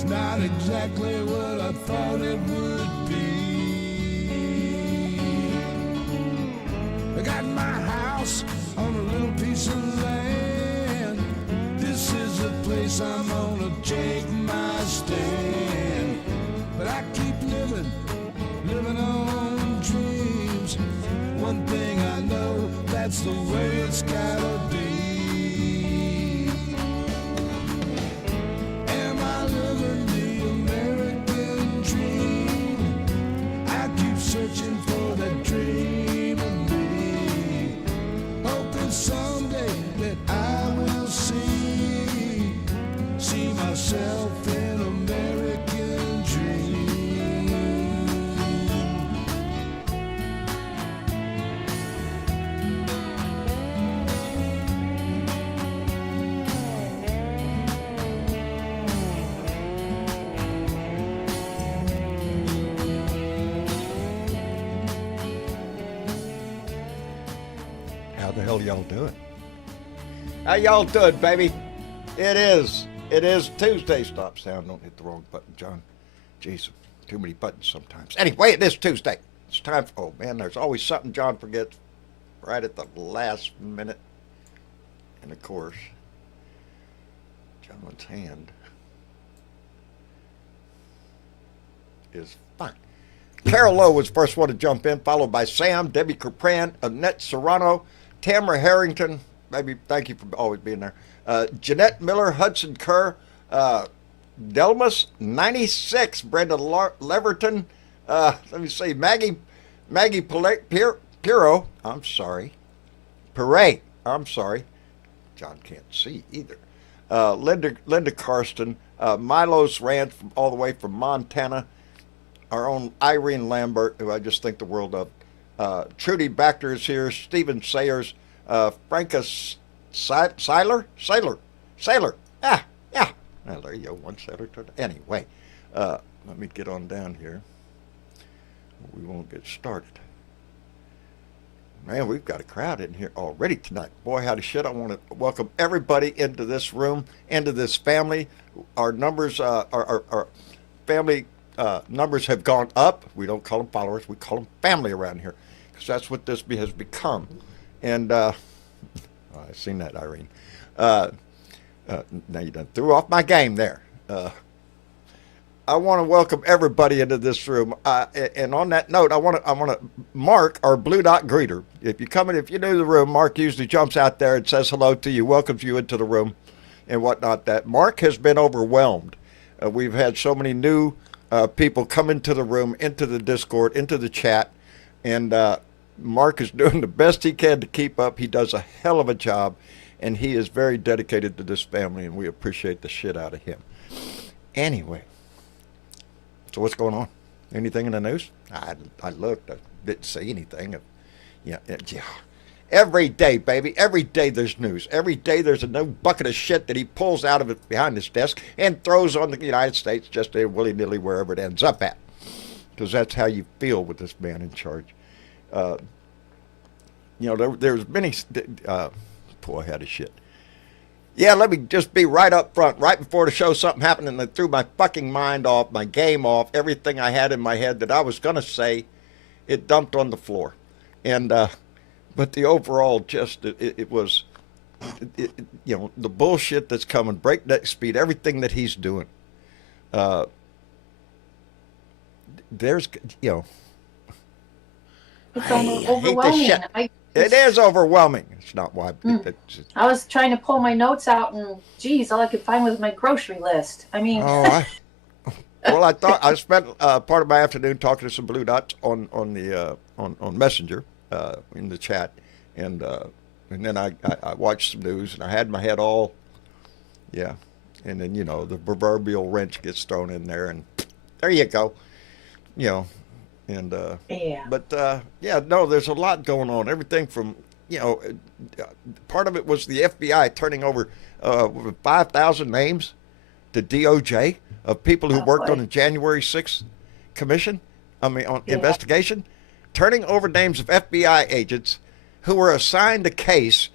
It's not exactly what I thought it would be. I got my house on a little piece of land. This is the place I'm gonna take my stand. But I keep living on dreams. One thing I know, that's the way it's gotta be. Am I living the American dream? I keep searching for that dream in me, hoping someday that I will see myself in American dream. How the hell y'all doing? How y'all doing, baby? It is Tuesday. Stop sound, don't hit the wrong button, John. Jeez, too many buttons sometimes. Anyway, it is Tuesday. It's time for, oh man, there's always something John forgets right at the last minute. And of course, John's hand is fine. Carol Lowe was the first one to jump in, followed by Sam, Debbie Kerpran, Annette Serrano, Tamara Harrington, baby, thank you for always being there. Jeanette Miller, Hudson Kerr, Delmas 96, Brenda Leverton, let me see, Maggie Piro, I'm sorry, Pere, I'm sorry, John can't see either. Linda Karsten, Milos Rand all the way from Montana, our own Irene Lambert, who I just think the world of. Trudy Bachter is here, Stephen Sayers, Franca Sailor. Yeah. Well, there you go, one sailor. Anyway, let me get on down here. We won't get started. Man, we've got a crowd in here already tonight. Boy, howdy shit. I want to welcome everybody into this room, into this family. Our numbers, our family numbers have gone up. We don't call them followers. We call them family around here, because that's what this has become. And I've seen that, Irene. Now you done threw off my game there. I want to welcome everybody into this room. And on that note, I want to Mark, our blue dot greeter. If you come in, if you're new to the room, Mark usually jumps out there and says hello to you, welcomes you into the room, and whatnot. That Mark has been overwhelmed. We've had so many new people come into the room, into the Discord, into the chat, and Mark is doing the best he can to keep up. He does a hell of a job, and he is very dedicated to this family, and we appreciate the shit out of him. Anyway, so what's going on? Anything in the news? I looked. I didn't see anything. Yeah. Every day, baby. Every day there's news. Every day there's a new bucket of shit that he pulls out of it behind his desk and throws on the United States just willy-nilly wherever it ends up at. Because that's how you feel with this man in charge. There's many... boy, how to shit. Yeah, let me just be right up front. Right before the show, something happened and it threw my fucking mind off, my game off, everything I had in my head that I was going to say, it dumped on the floor. And... but the overall, just it was, the bullshit that's coming, breakneck speed, everything that he's doing. It's I overwhelming. hate the shit. It is overwhelming. It's not why. I was trying to pull my notes out, and geez, all I could find was my grocery list. I mean, I thought I spent part of my afternoon talking to some blue dots on Messenger in the chat, and then I watched some news, and I had my head all, and then the proverbial wrench gets thrown in there, and there you go, And but no, there's a lot going on. Everything from part of it was the FBI turning over 5,000 names to DOJ of people who worked on the January 6th commission. Investigation, turning over names of FBI agents who were assigned a case.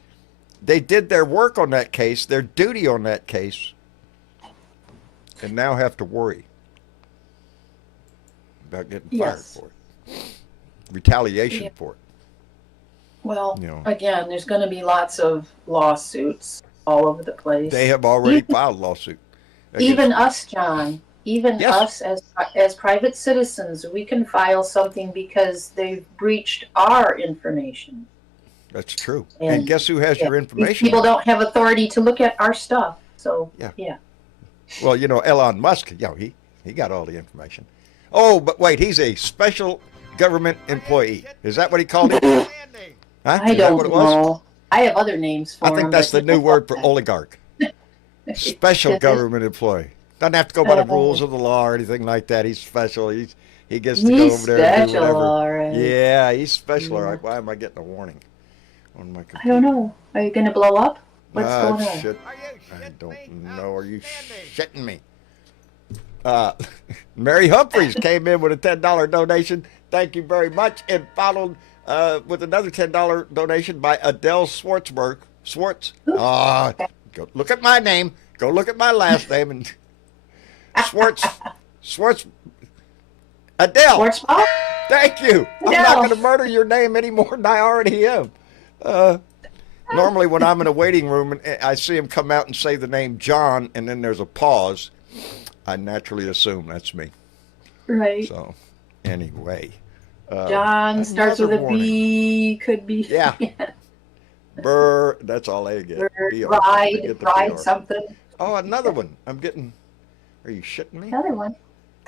They did their work on that case, their duty on that case, and now have to worry about getting Yes. fired for it, retaliation Yeah. for it. Well, You know. again, there's going to be lots of lawsuits all over the place. They have already Even, filed lawsuit even against. us, John, even Yes, us as private citizens, we can file something because they've breached our information. that's true. And And guess who has yeah, your these information people now? don't have authority to look at our stuff. So, Yeah. yeah. Well, Elon Musk, he got all the information. Oh, but wait, he's a special government employee. Is that what he called it? Huh? I Is that what don't it was? know. I have other names for I him. think that's the but new word for oligarch. Special Is it? government employee. Doesn't have to go by the rules Oh, of the law or anything like that. He's special. He gets to go he's over there and do special, whatever. all right. Yeah, he's special. All Yeah. right. Why am I getting a warning on my I computer? don't know. Are you going to blow up? What's going on? Shit. I don't know. Are you shitting me? Mary Humphreys came in with a $10 donation. Thank you very much. And followed with another $10 donation by Adele Schwartzberg. Schwartz. Go look at my name. Go look at my last name. And Schwartz. Adele. Sports ball? Thank you. I'm not Adele. going to murder your name any more than I already am. Normally, when I'm in a waiting room and I see him come out and say the name John, and then there's a pause, I naturally assume that's me. Right. So, anyway. John starts with another a warning. B, could be. Yeah. Burr, that's all they get. B-R. They Ride, get the ride PR. something. Oh, another one. I'm getting. Are you shitting me? Another one.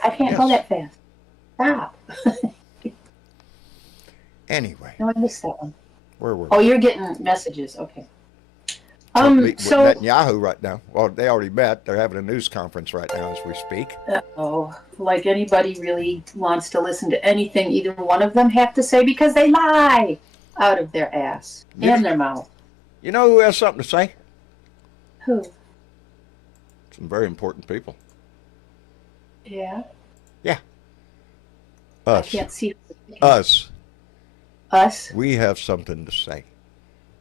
I can't go Yes. that fast. Stop. Anyway, No, I missed that one. where were Oh, we? you're getting messages. Okay. Meeting with So, Netanyahu right now. Well, they already met. They're having a news conference right now as we speak. like anybody really wants to listen to anything either one of them have to say because they lie out of their ass Yeah. and their mouth. You know who has something to say? Who? Some very important people. Yeah. I Us. can't see. Us. Us. We have something to say.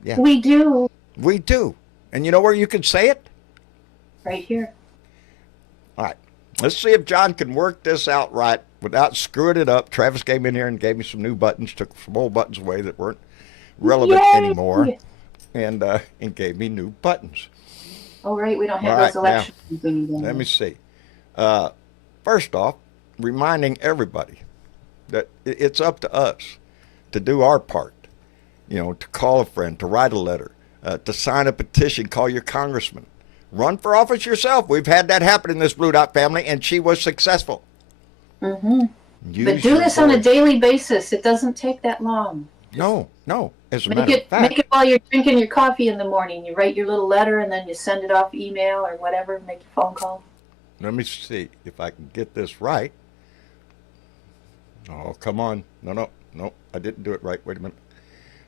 Yeah. We do. We do. And you know where you can say it? Right here. All right. Let's see if John can work this out right without screwing it up. Travis came in here and gave me some new buttons, took some old buttons away that weren't relevant Yay! anymore, and gave me new buttons. Oh, right. We don't have All those right, now, elections anymore. Let me see. First off, reminding everybody that it's up to us to do our part. To call a friend, to write a letter, to sign a petition, call your congressman. Run for office yourself. We've had that happen in this Blue Dot family, and she was successful. Mm-hmm. Use But do your this on a voice. daily basis. It doesn't take that long. No. As a Make matter of it fact, while you're drinking your coffee in the morning. You write your little letter and then you send it off email or whatever. Make your phone call. let me see if I can get this right. Oh, come on. No. I didn't do it right. Wait a minute.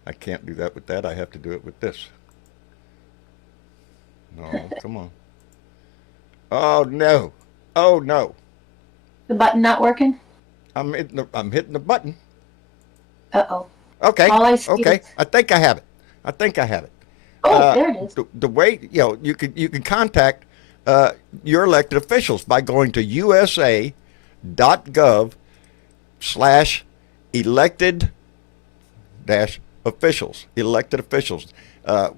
I can't do that with that. I have to do it with this. No, come on. Oh, no. The button not working? I'm hitting the button. Uh-oh. Okay. All I see Okay. is- I think I have it. Oh, there it is. The way you can contact your elected officials by going to usa.gov/elected-officials. Elected officials.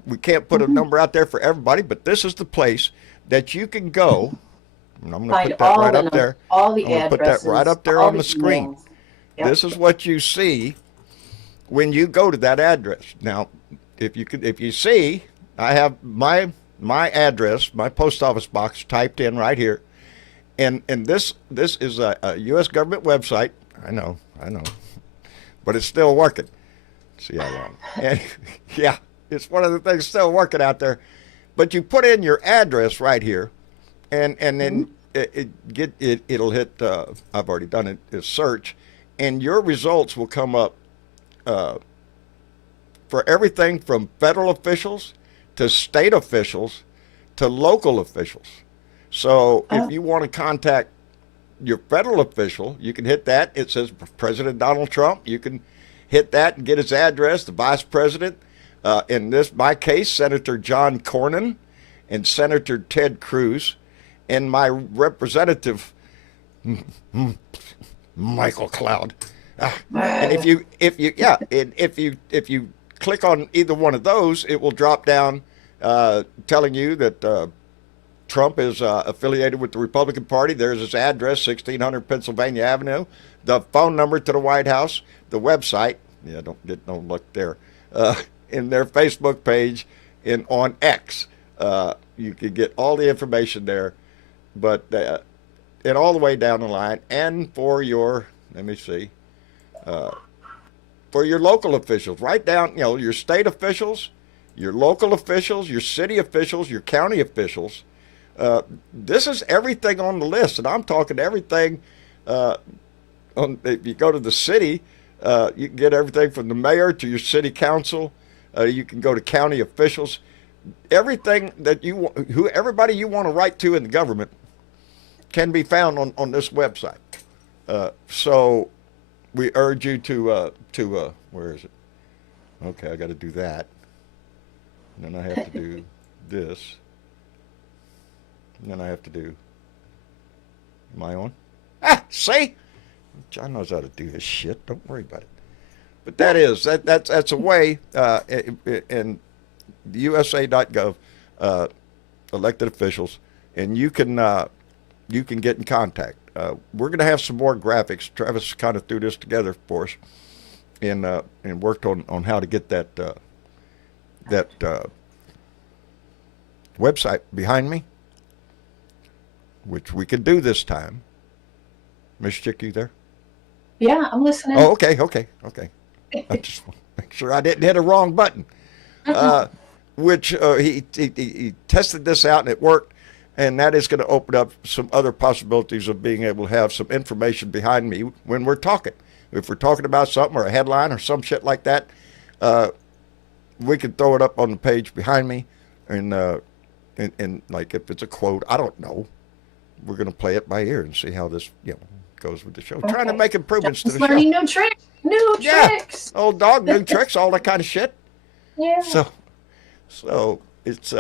We can't put a number out there for everybody, but this is the place that you can go. And I'm going to Find put that all right the up numbers, there. all the I'm gonna addresses. put that right up there all on the screen. emails. Yep. This is what you see when you go to that address. Now, if you see, I have my address, my post office box typed in right here, and this is a U.S. government website. I know, but it's still working. See how long? And yeah, it's one of the things still working out there. But you put in your address right here, and then it'll hit. I've already done it. Is search, and your results will come up for everything from federal officials to state officials to local officials. So if you want to contact your federal official, you can hit that. It says President Donald Trump. You can hit that and get his address. The vice president, in my case, Senator John Cornyn and Senator Ted Cruz. and my representative, Michael Cloud. And if you click on either one of those, it will drop down telling you that Trump is affiliated with the Republican Party. There's his address, 1600 Pennsylvania Avenue, the phone number to the White House, the website. Yeah, don't look there. In their Facebook page and on X, you can get all the information there. But and all the way down the line, and for your, let me see. For your local officials, write down, your state officials, your local officials, your city officials, your county officials. This is everything on the list, and I'm talking everything. If you go to the city, you can get everything from the mayor to your city council. You can go to county officials. Everything that everybody you want to write to in the government can be found on this website. So we urge you to where is it? Okay, I got to do that. And then I have to do this. And then I have to do. Am I on? See? John knows how to do this shit. Don't worry about it. But that's a way. In USA.gov, elected officials, and you can get in contact. We're going to have some more graphics. Travis kind of threw this together for us, and worked on how to get that website behind me, which we could do this time. Miss Chick, you there? Yeah, I'm listening. Oh, okay. I just want to make sure I didn't hit a wrong button. Which he tested this out and it worked. And that is going to open up some other possibilities of being able to have some information behind me when we're talking. If we're talking about something or a headline or some shit like that, we can throw it up on the page behind me. And like if it's a quote, I don't know. We're going to play it by ear and see how this goes with the show. Okay. Trying to make improvements to the show. Learning new tricks. Tricks. Old dog, new tricks, all that kind of shit. Yeah. So it's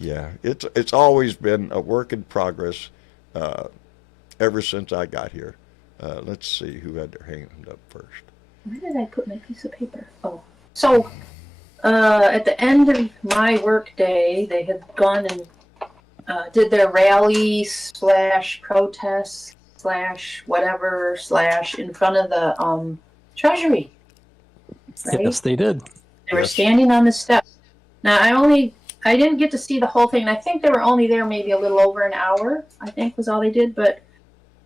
it's always been a work in progress ever since I got here. Let's see who had their hand up first. Where did I put my piece of paper? Oh, so at the end of my work day, they had gone and did their rally / protest / whatever / in front of the Treasury. Right? Yes, they did. They were standing on the steps. Now, I didn't get to see the whole thing, and I think they were only there maybe a little over an hour, I think was all they did, but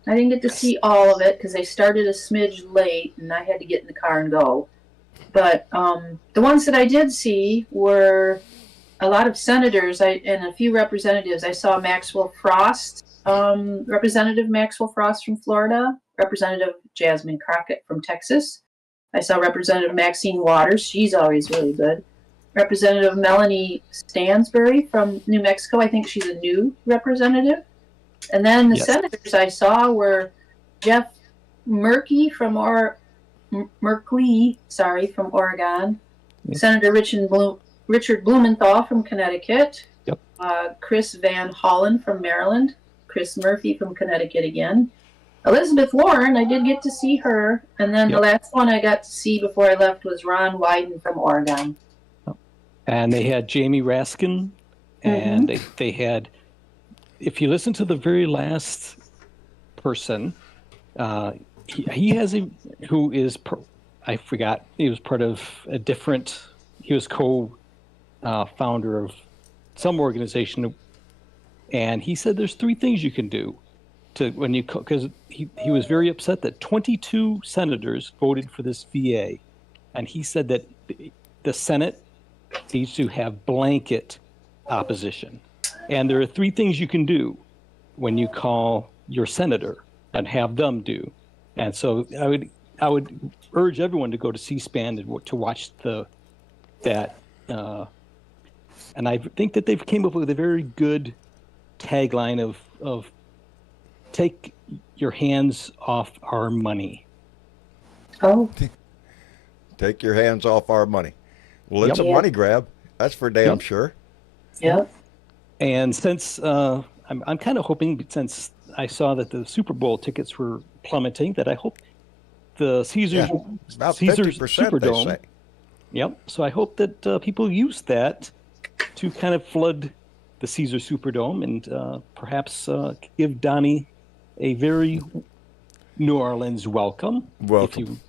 I didn't get to see all of it because they started a smidge late, and I had to get in the car and go. But the ones that I did see were a lot of senators and a few representatives. I saw Maxwell Frost, Representative Maxwell Frost from Florida, Representative Jasmine Crockett from Texas. I saw Representative Maxine Waters. She's always really good. Representative Melanie Stansbury from New Mexico. I think she's a new representative. And then the senators I saw were Jeff Merkley from Oregon. Yep. Senator Richard Blumenthal from Connecticut. Yep. Chris Van Hollen from Maryland. Chris Murphy from Connecticut again. Elizabeth Warren, I did get to see her. And then the last one I got to see before I left was Ron Wyden from Oregon. And they had Jamie Raskin, and they had, if you listen to the very last person, he has who is, I forgot, he was part of a different, he was co-founder of some organization, and he said there's 3 things you can do because he was very upset that 22 senators voted for this VA, and he said that the Senate needs to have blanket opposition. And there are 3 things you can do when you call your senator and have them do. And so I would urge everyone to go to C-SPAN to watch that. And I think that they've came up with a very good tagline of take your hands off our money. Oh. Take your hands off our money. Well, it's a money grab. That's for damn sure. Yep. And since I I'm kind of hoping, since I saw that the Super Bowl tickets were plummeting, that I hope the Caesars About Caesars 50%, they Superdome. say. Yep. So I hope that people use that to kind of flood the Caesar Superdome and perhaps give Donnie a very New Orleans welcome. Welcome.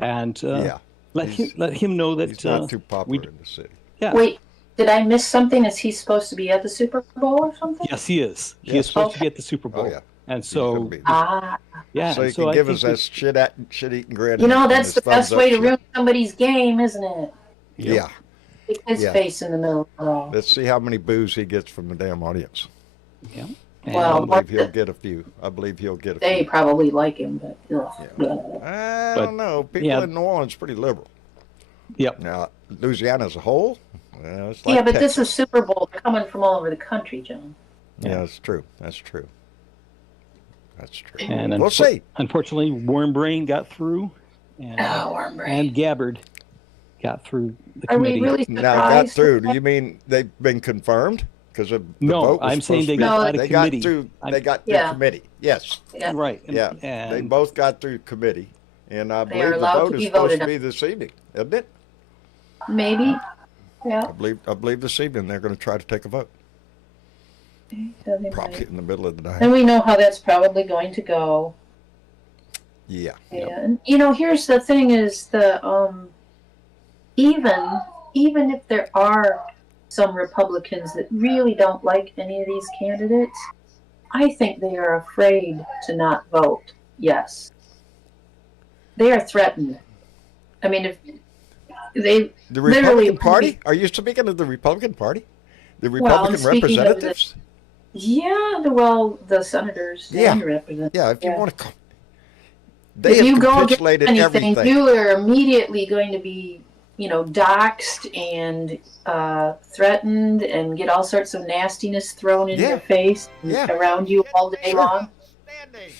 And Yeah. let him know that He's not too popular in the city. Yeah. Wait, did I miss something? Is he supposed to be at the Super Bowl or something? Yes, he is. He Yes. is supposed to be at the Super Bowl. Oh, yeah. And He's gonna so, be there. Ah, yeah. So he and can I give think us that shit-eating grin. you know, and that's his the best thumbs up way to shit. ruin somebody's game, isn't it? Yep. Yeah. Stick his Yeah. face in the middle of the row. Let's see how many boos he gets from the damn audience. Yeah. Well, I believe he'll get a few. I believe he'll get a They few. probably like him, but ugh. I But, don't know. People yeah. in New Orleans are pretty liberal. Yep. Now, Louisiana as a whole, well, it's like Yeah, but this Texas. is Super Bowl. They're coming from all over the country, John. Yeah, that's true. That's true. That's true. And We'll see. Unfortunately, Warm Brain got through, and, Oh, warm brain. and Gabbard got through the Are we committee. really Now, got surprised? through. Do you mean they've been confirmed? Because the No, vote was I'm saying supposed they to be- got out of they got committee. through. They got through Yeah. committee. Yes. Yeah. Right. Yeah. And They both got through committee, and I They believe are the allowed vote to is be supposed voted to on. be this evening, isn't it? Maybe. Yeah. I believe this evening they're going to try to take a vote, Yeah, they probably might. in the middle of the night. And we know how that's probably going to go. Yeah. Yeah. And here's the thing: is even if there are some Republicans that really don't like any of these candidates, I think they are afraid to not vote. Yes. They are threatened. I mean, if they The literally- Republican Party? Are you speaking of the Republican Party? The Well, I'm Republican speaking of the- representatives? the senators Yeah. and representatives. Yeah, if you Yeah. want to call. They If have you go against capitulated anything, everything. you are immediately going to be, doxxed and threatened and get all sorts of nastiness thrown in Yeah. your face and Yeah. around you all day Sure. long.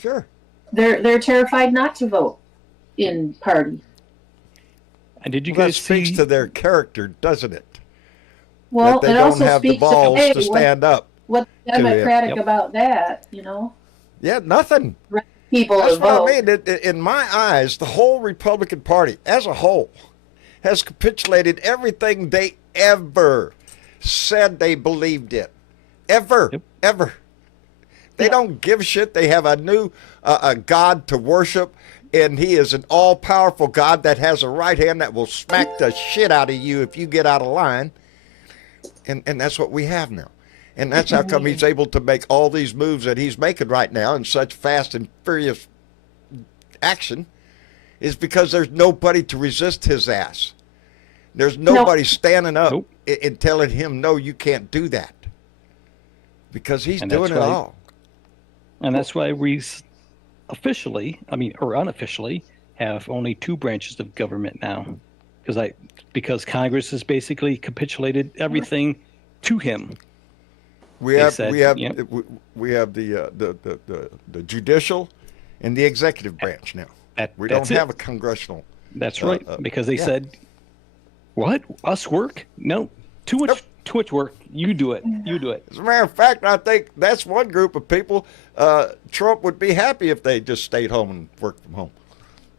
Sure. They're terrified not to vote in party. And did you Well, that guys speaks see? to their character, doesn't it? Well, that they it don't also have the speaks balls to, hey, to stand up. what's to it. democratic Yep. about that? Yeah, nothing. People That's to what vote. I mean. In my eyes, the whole Republican Party as a whole has capitulated everything they ever said they believed in. Ever. Yep. Ever. They Yep. don't give a shit. They have a new a God to worship, and he is an all-powerful God that has a right hand that will smack the shit out of you if you get out of line. And that's what we have now. And that's how come he's able to make all these moves that he's making right now in such fast and furious action, is because there's nobody to resist his ass. There's nobody standing up Nope. and telling him, no, you can't do that. Because he's And doing that's it why- all. And that's why we officially, or unofficially, have only two branches of government now, because Congress has basically capitulated everything to him. We They have said, we have yep. we have the judicial and the executive branch now. We don't That's it. have a congressional. That's right, because they yeah. said, "What? Us work? No, too much work. You do it. You do it." As a matter of fact, I think that's one group of people. Trump would be happy if they just stayed home and worked from home.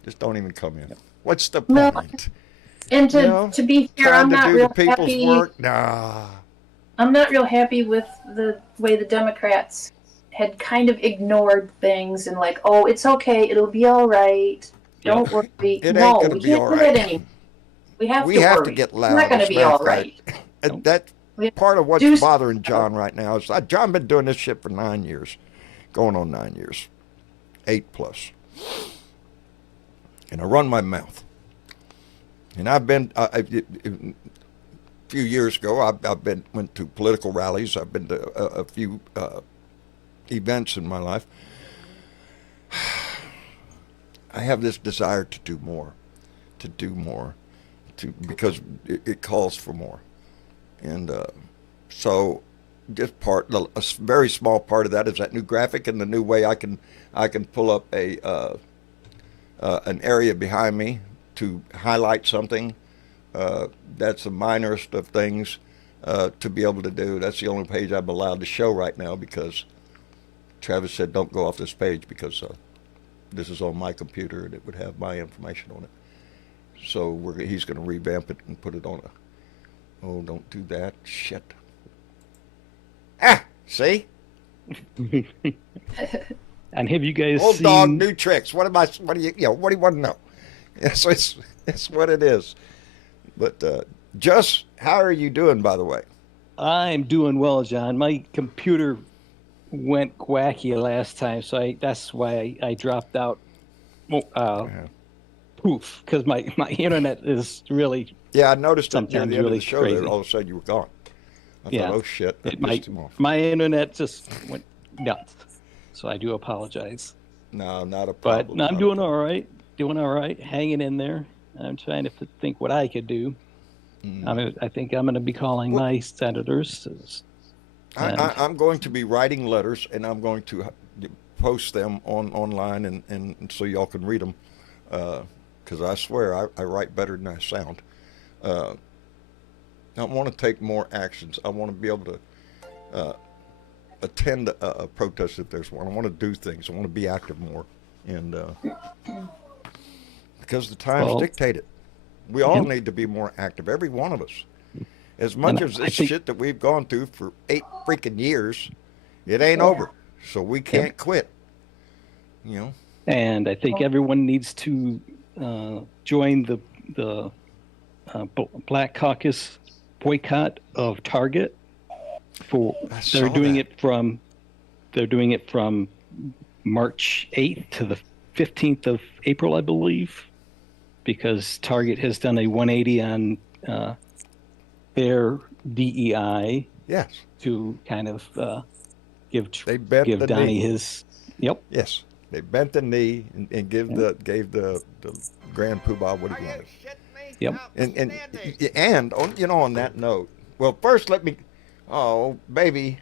Just don't even come in. What's the No. point? And to, You know, to be fair, Trying I'm to not do real the people's happy. work? Nah. I'm not real happy with the way the Democrats had kind of ignored things and like, oh, it's okay, it'll be all right. Don't worry. It ain't no, gonna we be can't all do right. that anymore. We have We to have worry. to get It's loud. not going to as a be matter all of fact. right. And that We have part of what's do bothering John right now is John been doing this shit for 9 years, going on 9 years, 8+. And I run my mouth. And I've been a few years ago. I've went to political rallies. I've been to a few events in my life. I have this desire to do more, because it calls for more. And so this part, a very small part of that is that new graphic and the new way I can pull up an area behind me to highlight something. That's the minorest of things. to be able to do. That's the only page I'm allowed to show right now because Travis said don't go off this page because this is on my computer and it would have my information on it. So he's going to revamp it and put it on a. Oh, don't do that. Shit. Ah, see? And have you guys Old seen? dog, new tricks. What do you what do you want to know? So it's what it is. But Just, how are you doing, by the way? I'm doing well, John. My computer went wacky last time, so that's why I dropped out. Poof, because my internet is really. Yeah, I noticed that near sometimes the end really of the show crazy. there, all of a sudden you were gone. I thought, oh shit, I pissed him off. My internet just went nuts, so I do apologize. No, not a But problem. no, I'm doing all right, hanging in there. I'm trying to think what I could do. I think I'm going to be calling my senators. I'm going to be writing letters, and I'm going to post them online, and so y'all can read them. Because I swear I write better than I sound. I want to take more actions. I want to be able to attend a protest if there's one. I want to do things. I want to be active more, and because the times dictate it. We all need to be more active, every one of us. As much as this shit that we've gone through for 8 freaking years, it ain't over. So we can't quit. You know. And I think everyone needs to join the Black Caucus boycott of Target. They're doing it from March 8th to the 15th of April, I believe, because Target has done a 180 on their DEI. Yes. To kind of give knee. Donnie his. Yep. Yes. They bent the knee and gave the Grand Poobah what he wanted. Yep. And on that note, well, first let me, baby.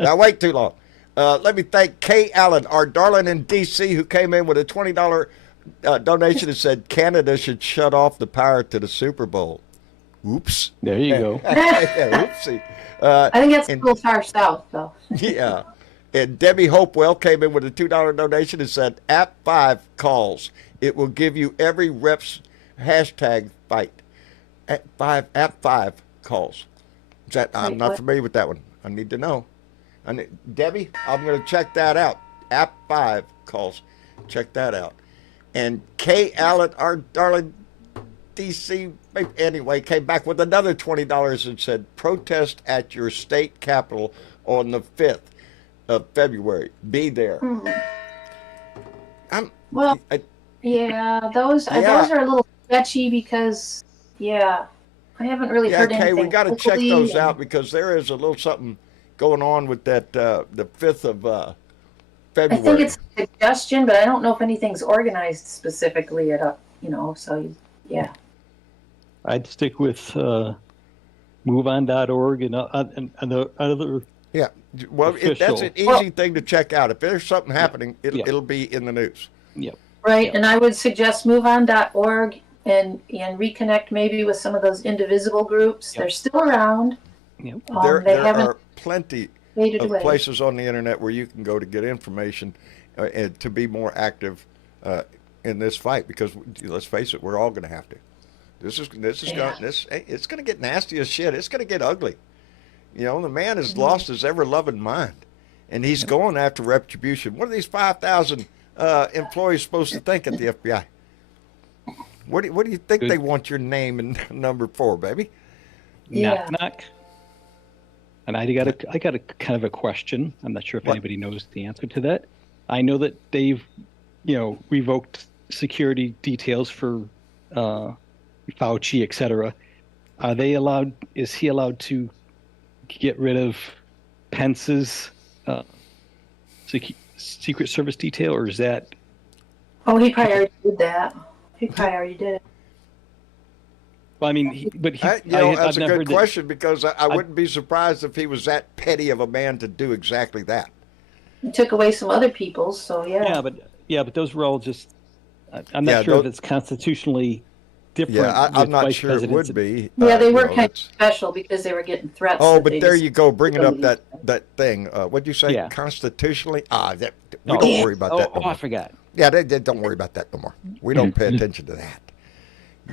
Now wait too long. Let me thank Kay Allen, our darling in D.C., who came in with a $20 donation and said Canada should shut off the power to the Super Bowl. Oops. There you go. Oopsie. I think that's a little far south, though. Yeah. And Debbie Hopewell came in with a $2 donation and said, App 5 calls. It will give you every rep's hashtag fight. App 5 calls. I'm not familiar with that one. I need to know. Debbie, I'm going to check that out. App 5 calls. Check that out. And Kay Allen, our darling DC, anyway, came back with another $20 and said, protest at your state capitol on the 5th of February. Be there. Those are a little sketchy because, I haven't really heard anything. Okay, we got to check those out because there is a little something going on with that the 5th of February. I think it's a suggestion, but I don't know if anything's organized specifically I'd stick with moveon.org and the other. Yeah, well, that's an easy thing to check out. If there's something happening, it'll be in the news. Yep. Right, and I would suggest moveon.org and reconnect maybe with some of those indivisible groups. They're still around. Yep. There are plenty of places on the internet where you can go to get information and to be more active in this fight. Because let's face it, we're all going to have to. It's going to get nasty as shit. It's going to get ugly. The man has lost his ever-loving mind, and he's going after retribution. What are these 5,000 employees supposed to think at the FBI? What do you think they want your name and number for, baby? Knock, knock. And I got a kind of a question. I'm not sure if anybody knows the answer to that. I know that they've, revoked security details for Fauci, et cetera. Are they allowed? Is he allowed to get rid of Pence's Secret Service detail, or is that? Oh, he probably already did that. He probably already did it. Well, I mean, that's a good question because I wouldn't be surprised if he was that petty of a man to do exactly that. He took away some other people's, so yeah. Yeah, but those were all just. I'm not sure if it's constitutionally different. Yeah, I'm with not vice sure it presidents. would be. Yeah, they you were know, kind of that's- special because they were getting threats. Oh, that but they there just- you go, bringing up that thing. What'd you say? Yeah. Constitutionally? We Oh, don't yeah. worry about that no I more. forgot. Yeah, they don't worry about that no more. We don't pay attention to that.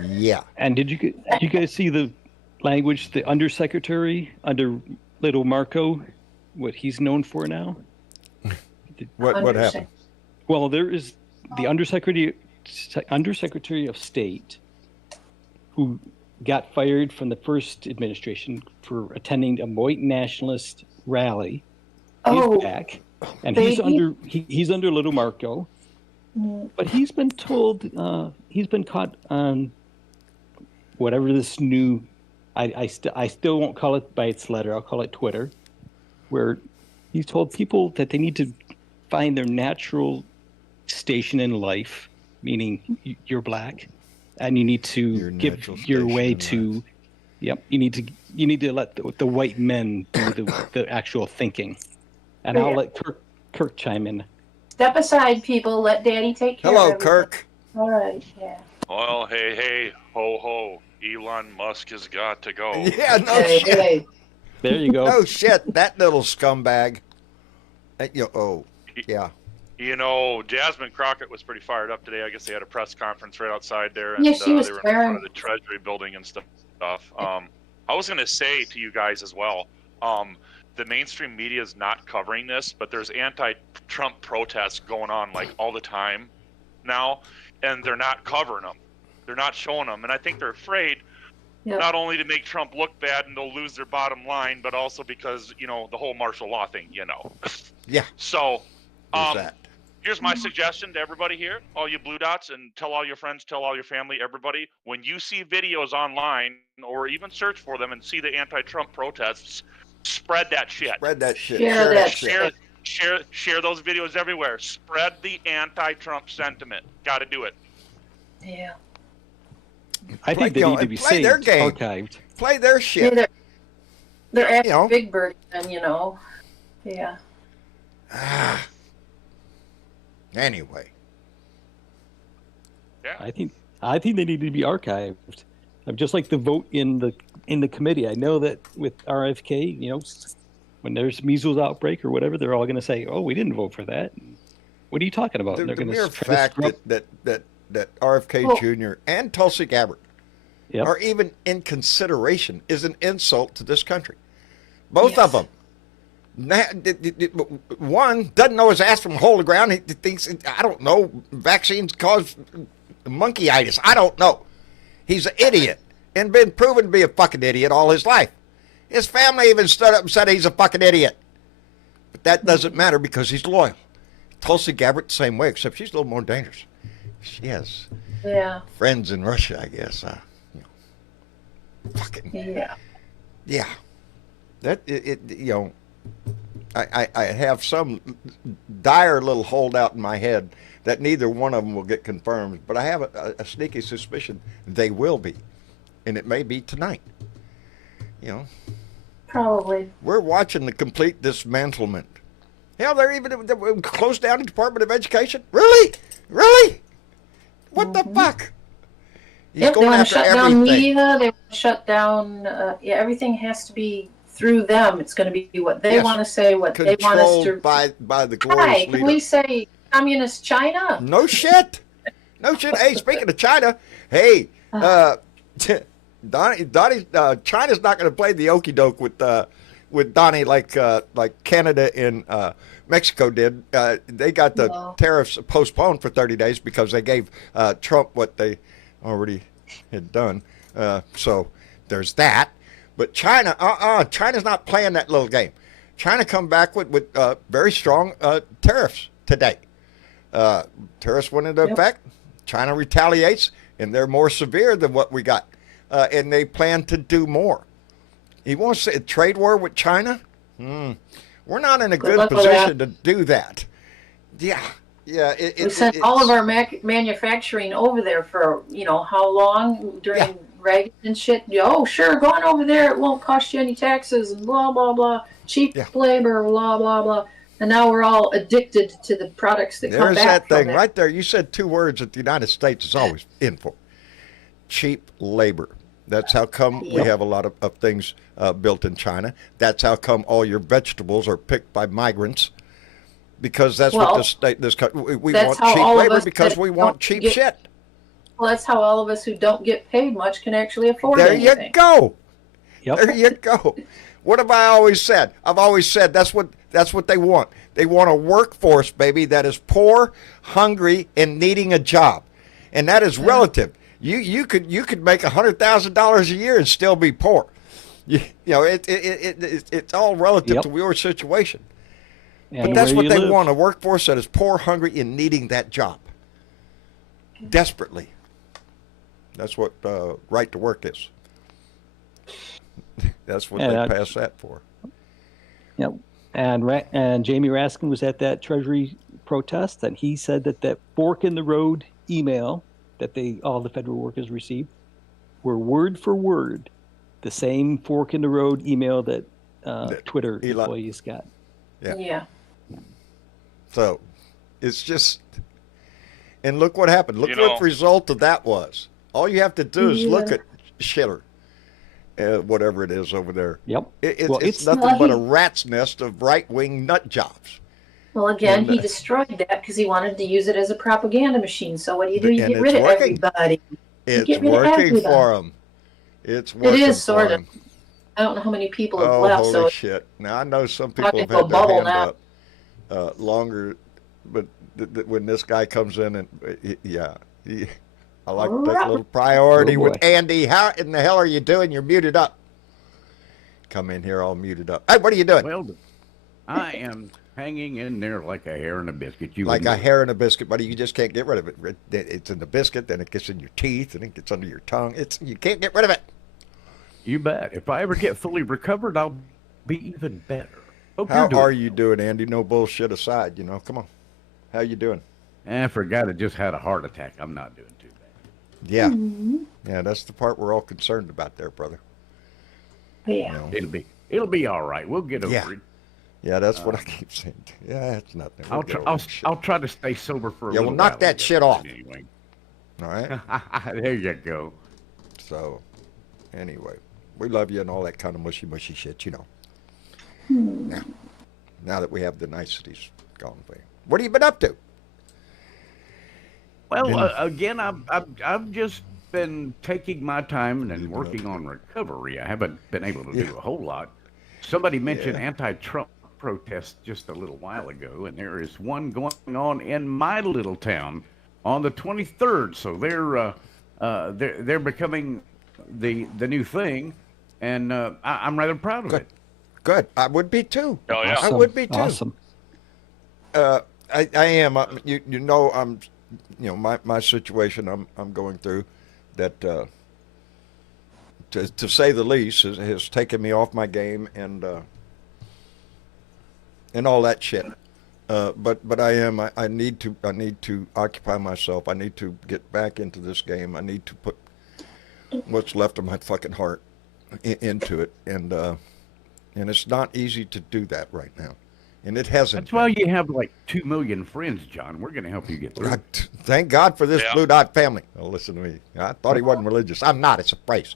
Yeah. And did you guys see the language the undersecretary under Little Marco, what he's known for now? What 100%. happened? Well, there is the undersecretary of state who got fired from the first administration for attending a white nationalist rally. He's Oh, back, and baby. he's under Little Marco, but he's been told he's been caught on whatever this new. I still won't call it by its letter. I'll call it Twitter, where he's told people that they need to find their natural station in life, meaning you're black, and you need to give natural your way station in to. Yep, you need to let the white men do the actual thinking, and I'll let Kirk chime in. Step aside, people. Let Daddy take care Hello, of everything. Kirk. All right, yeah. Well, hey, ho, ho. Elon Musk has got to go. Yeah, no Hey, shit. hey. There you go. No shit. That little scumbag. Yeah. You know, Jasmine Crockett was pretty fired up today. I guess they had a press conference right outside there, and Yeah, she was they were in front swearing. of the Treasury building and stuff. I was going to say to you guys as well, the mainstream media is not covering this, but there's anti-Trump protests going on like all the time now, and they're not covering them. They're not showing them, and I think they're afraid Yep. not only to make Trump look bad and they'll lose their bottom line, but also because, the whole martial law thing, Yeah. So, There's that. here's my suggestion to everybody here, all you blue dots, and tell all your friends, tell all your family, everybody, when you see videos online or even search for them and see the anti-Trump protests, spread that shit. Spread that shit. Share that shit. Share those videos everywhere. Spread the anti-Trump sentiment. Got to do it. Yeah. I think they you know, need to and be play saved, their game. archived. Play their Yeah, shit. they're after You know. Big Bird, and yeah. Anyway. Yeah. I think they need to be archived. Just like the vote in the committee. I know that with RFK, when there's measles outbreak or whatever, they're all going to say, "Oh, we didn't vote for that." What are you talking about? The, They're the gonna mere try to fact scrub- that RFK Well- Jr. and Tulsi Gabbard Yep. are even in consideration is an insult to this country. Both of them. One doesn't know his ass from a hole in the ground. He thinks, I don't know, vaccines cause monkeyitis. I don't know. He's an idiot and been proven to be a fucking idiot all his life. His family even stood up and said he's a fucking idiot. But that doesn't matter because he's loyal. Tulsi Gabbard the same way, except she's a little more dangerous. She has Yeah. friends in Russia, I guess. Fucking Yeah. yeah. That I have some dire little holdout in my head that neither one of them will get confirmed, but I have a sneaky suspicion they will be, and it may be tonight. Probably. We're watching the complete dismantlement. Hell, they're even closed down the Department of Education. Really? What the fuck? He's Yep, they going want to after shut down everything. media. They want to shut down. Everything has to be through them. It's going to be what they Yes. want to say. What they want us Controlled to. by the glorious Hi, leader. can we say communist China? No shit. Hey, speaking of China, hey, Donnie, China's not going to play the okey doke with Donnie like Canada and Mexico did. They got the No. tariffs postponed for 30 days because they gave Trump what they already had done. So there's that. But China, China's not playing that little game. China come back with very strong tariffs today. Tariffs went into effect. China retaliates, and they're more severe than what we got. And they plan to do more. He wants a trade war with China? We're not in a good luck with position to do that. Yeah. We sent all of our manufacturing over there for how long during Reagan and shit. Oh, sure, go on over there. It won't cost you any taxes and blah blah blah. Cheap labor, blah blah blah. And now we're all addicted to the products that come There's back that from thing it. right there. You said two words that the United States is always in for. cheap labor. That's how come we Yep. have a lot of things built in China. That's how come all your vegetables are picked by migrants. Because that's what Well, this state, this country, we that's want how cheap all of labor us because that we want don't cheap get- shit. Well, that's how all of us who don't get paid much can actually afford There anything. you go. Yep. There you go. What have I always said? I've always said that's what they want. They want a workforce, baby, that is poor, hungry, and needing a job, and that is relative. You could make $100,000 a year and still be poor. It's all relative Yep. to your situation. And But that's where what you they live. want, a workforce that is poor, hungry, and needing that job. Desperately. That's what right to work is. That's what Yeah, they pass that for. Yep. And Jamie Raskin was at that Treasury protest, and he said that fork in the road email that all the federal workers received were word for word the same fork in the road email that Twitter Elon- employees got. Yeah. So it's just, and look what happened. Look You what know- the result of that was. All you have to do is look Yeah. at Schiller, whatever it is over there. Yep. It's Well, it's it's- nothing Well, but a he- rat's nest of right-wing nut jobs. Well, again, And, he destroyed that because he wanted to use it as a propaganda machine. So what do? You And get rid it's of working. everybody. It's get rid of working everybody. for them. It's working is, sort for of. 'em. I don't know how many people have Oh, left. holy So shit. Now, I know some people Talking have to a had their bubble hand now. up longer, but when this guy comes in and, I like to take a little priority Oh, with boy. Andy. How in the hell are you doing? You're muted up. Come in here all muted up. Hey, what are you doing? Well, I am hanging in there like a hair in a biscuit. You Like wouldn't a know. hair in a biscuit, buddy. You just can't get rid of it. It's in the biscuit, then it gets in your teeth, and it gets under your tongue. You can't get rid of it. You bet. If I ever get fully recovered, I'll be even better. Hope How you're doing. are you doing, Andy? No bullshit aside, come on. How you doing? For a guy that just had a heart attack, I'm not doing too bad. Yeah. Mm-hmm. Yeah, that's the part we're all concerned about there, brother. yeah. It'll be all right. We'll get over Yeah. it. Yeah, that's what I keep saying. Yeah, it's nothing. We'll I'll get try. over I'll, this shit. I'll try to stay sober for a Yeah, well, little knock while that shit off. Anyway. All right. There you go. So, anyway, we love you and all that kind of mushy shit, Now that we have the niceties gone away. What have you been up to? Well, again, I've just been taking my time and working on recovery. I haven't been able to do a whole lot. Somebody mentioned anti-Trump protests just a little while ago, and there is one going on in my little town on the 23rd. So they're becoming the new thing, and I'm rather proud of it. Good. I would be too. Oh, yeah. I would be too. Awesome. I am. I'm. My situation. I'm going through that. To say the least, has taken me off my game and all that shit. But I am. I need to occupy myself. I need to get back into this game. I need to put what's left of my fucking heart into it, and it's not easy to do that right now, and it hasn't. That's why you have like 2 million friends, John. We're going to help you get through. Thank God for this Yeah. Blue Dot family. Oh, listen to me. I thought he wasn't religious. I'm not. It's a phrase.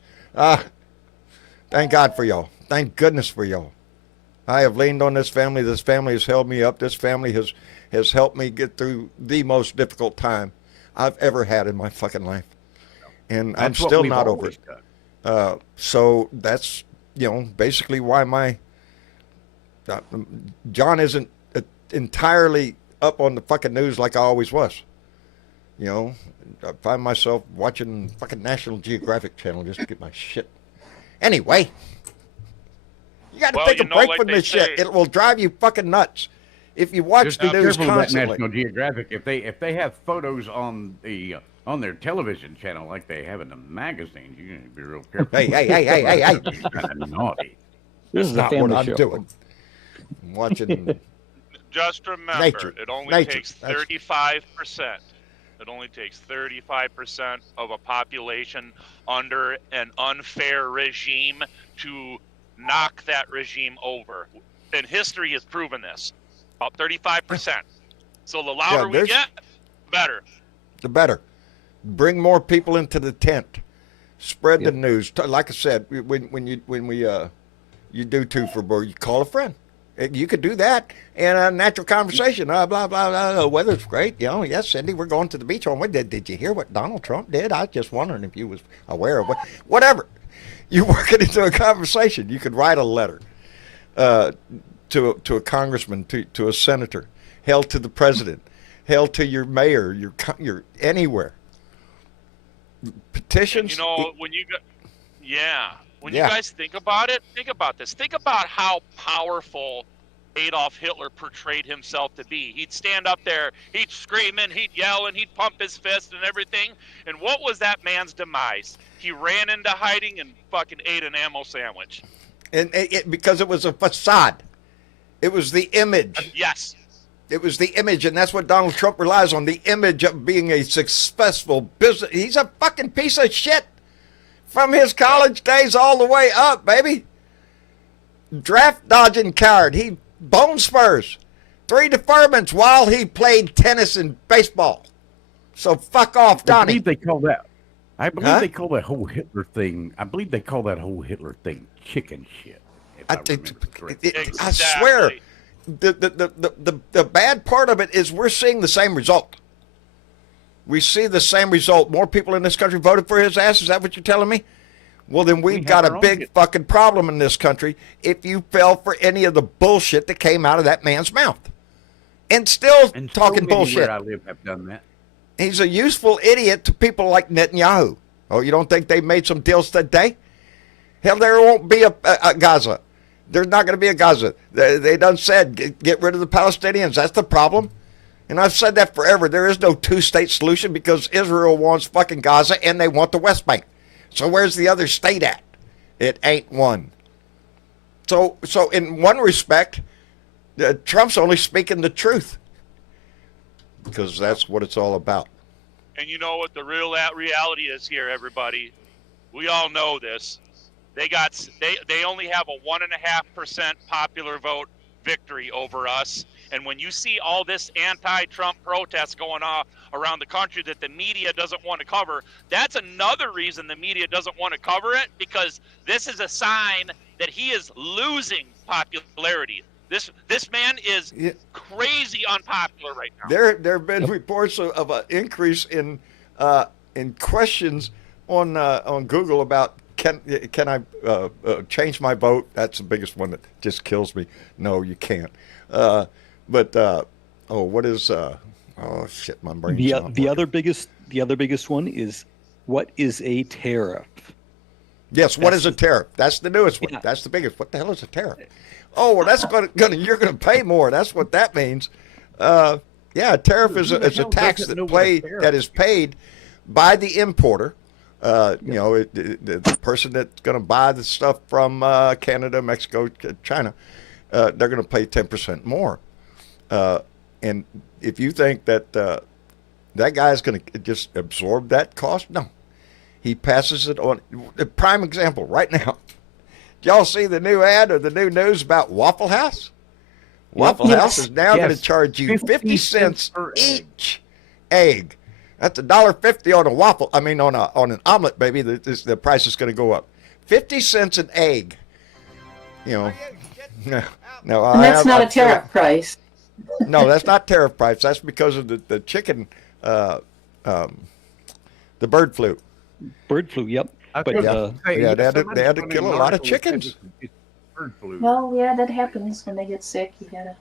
Thank God for y'all. Thank goodness for y'all. I have leaned on this family. This family has held me up. This family has helped me get through the most difficult time I've ever had in my fucking life. And I'm That's what still we've not over always it. done. So that's, basically why John isn't entirely up on the fucking news like I always was. I find myself watching fucking National Geographic Channel just to get my shit. Anyway, you got to take a break like from they this say- shit. It will drive you fucking nuts if you watch Just the be news careful with that constantly. National Geographic. If they have photos on their television channel like they have in the magazines, you gotta be real careful. Hey. Kind of naughty. This is a Not what family I'm show. doing. I'm watching. Just remember, Nature. it only Nature. takes That's- 35%. It only takes 35% of a population under an unfair regime to knock that regime over. And history has proven this. About 35%. So the louder we there's- get, better. the better. Bring more people into the tent. Spread the Yep. news. Like I said, when you do two for board, you call a friend. You could do that in a natural conversation. Blah, blah, blah, blah. The weather's great. Yes, Cindy, we're going to the beach on Wednesday. Did you hear what Donald Trump did? I was just wondering if you was aware of whatever. You work it into a conversation. You could write a letter to a congressman, to a senator, hell, to the president, hell, to your mayor, your anywhere. Petitions. And when you Yeah. guys think about it, think about this. Think about how powerful Adolf Hitler portrayed himself to be. He'd stand up there, he'd scream and he'd yell and he'd pump his fist and everything. And what was that man's demise? He ran into hiding and fucking ate an ammo sandwich. And because it was a facade. It was the image. Yes. It was the image, and that's what Donald Trump relies on, the image of being a successful business. He's a fucking piece of shit from his college days all the way up, baby. Draft dodging coward. He bone spurs. 3 deferments while he played tennis and baseball. So fuck off, I Donnie. believe they call that. I believe Huh? they call that whole Hitler thing. I believe they call that whole Hitler thing chicken shit. If I remember correctly. I swear, Exactly. the bad part of it is we're seeing the same result. We see the same result. More people in this country voted for his ass. Is that what you're telling me? Well, then we've got have a our own big shit. fucking problem in this country if you fell for any of the bullshit that came out of that man's mouth. And still And talking so many bullshit. where I live have done that. He's a useful idiot to people like Netanyahu. Oh, you don't think they made some deals today? Hell, there won't be a Gaza. There's not going to be a Gaza. They done said, get rid of the Palestinians. That's the problem. And I've said that forever. There is no two-state solution because Israel wants fucking Gaza and they want the West Bank. So where's the other state at? It ain't one. So in one respect, Trump's only speaking the truth because that's what it's all about. And you know what the real reality is here, everybody? We all know this. They only have a 1.5% popular vote victory over us. And when you see all this anti-Trump protests going on around the country that the media doesn't want to cover, that's another reason the media doesn't want to cover it, because this is a sign that he is losing popularity. This man is crazy unpopular right now. There have been reports of an increase in questions on Google about can I change my vote? That's the biggest one that just kills me. No, you can't. What is oh shit, my brain's not The working. other biggest one is, what is a tariff? Yes, what is a tariff? That's the newest one. Yeah. That's the biggest. What the hell is a tariff? Oh, well, that's you're gonna pay more. That's what that means. Yeah, a tariff is Who the a hell tax doesn't know what a tariff that is paid by the importer. The person that's going to buy the stuff from Canada, Mexico, China, they're going to pay 10% more. And if you think that that guy's going to just absorb that cost, no. He passes it on. A prime example right now. Did y'all see the new ad or the new news about Waffle House? Waffle Yes. House is now going to Yes. charge you 50 cents per egg. each egg. That's $1.50 on a waffle. I mean, on an omelet, baby. The price is going to go up. 50 cents an egg. You know. No, And that's not a tariff price. No, that's not tariff price. That's because of the chicken, the bird flu. Bird flu, yep. I But was yeah. gonna say, Yeah, they had to- somebody's they had to running kill a an lot of article that said chickens. it's bird flu. Well, yeah, that happens when they get sick. You gotta.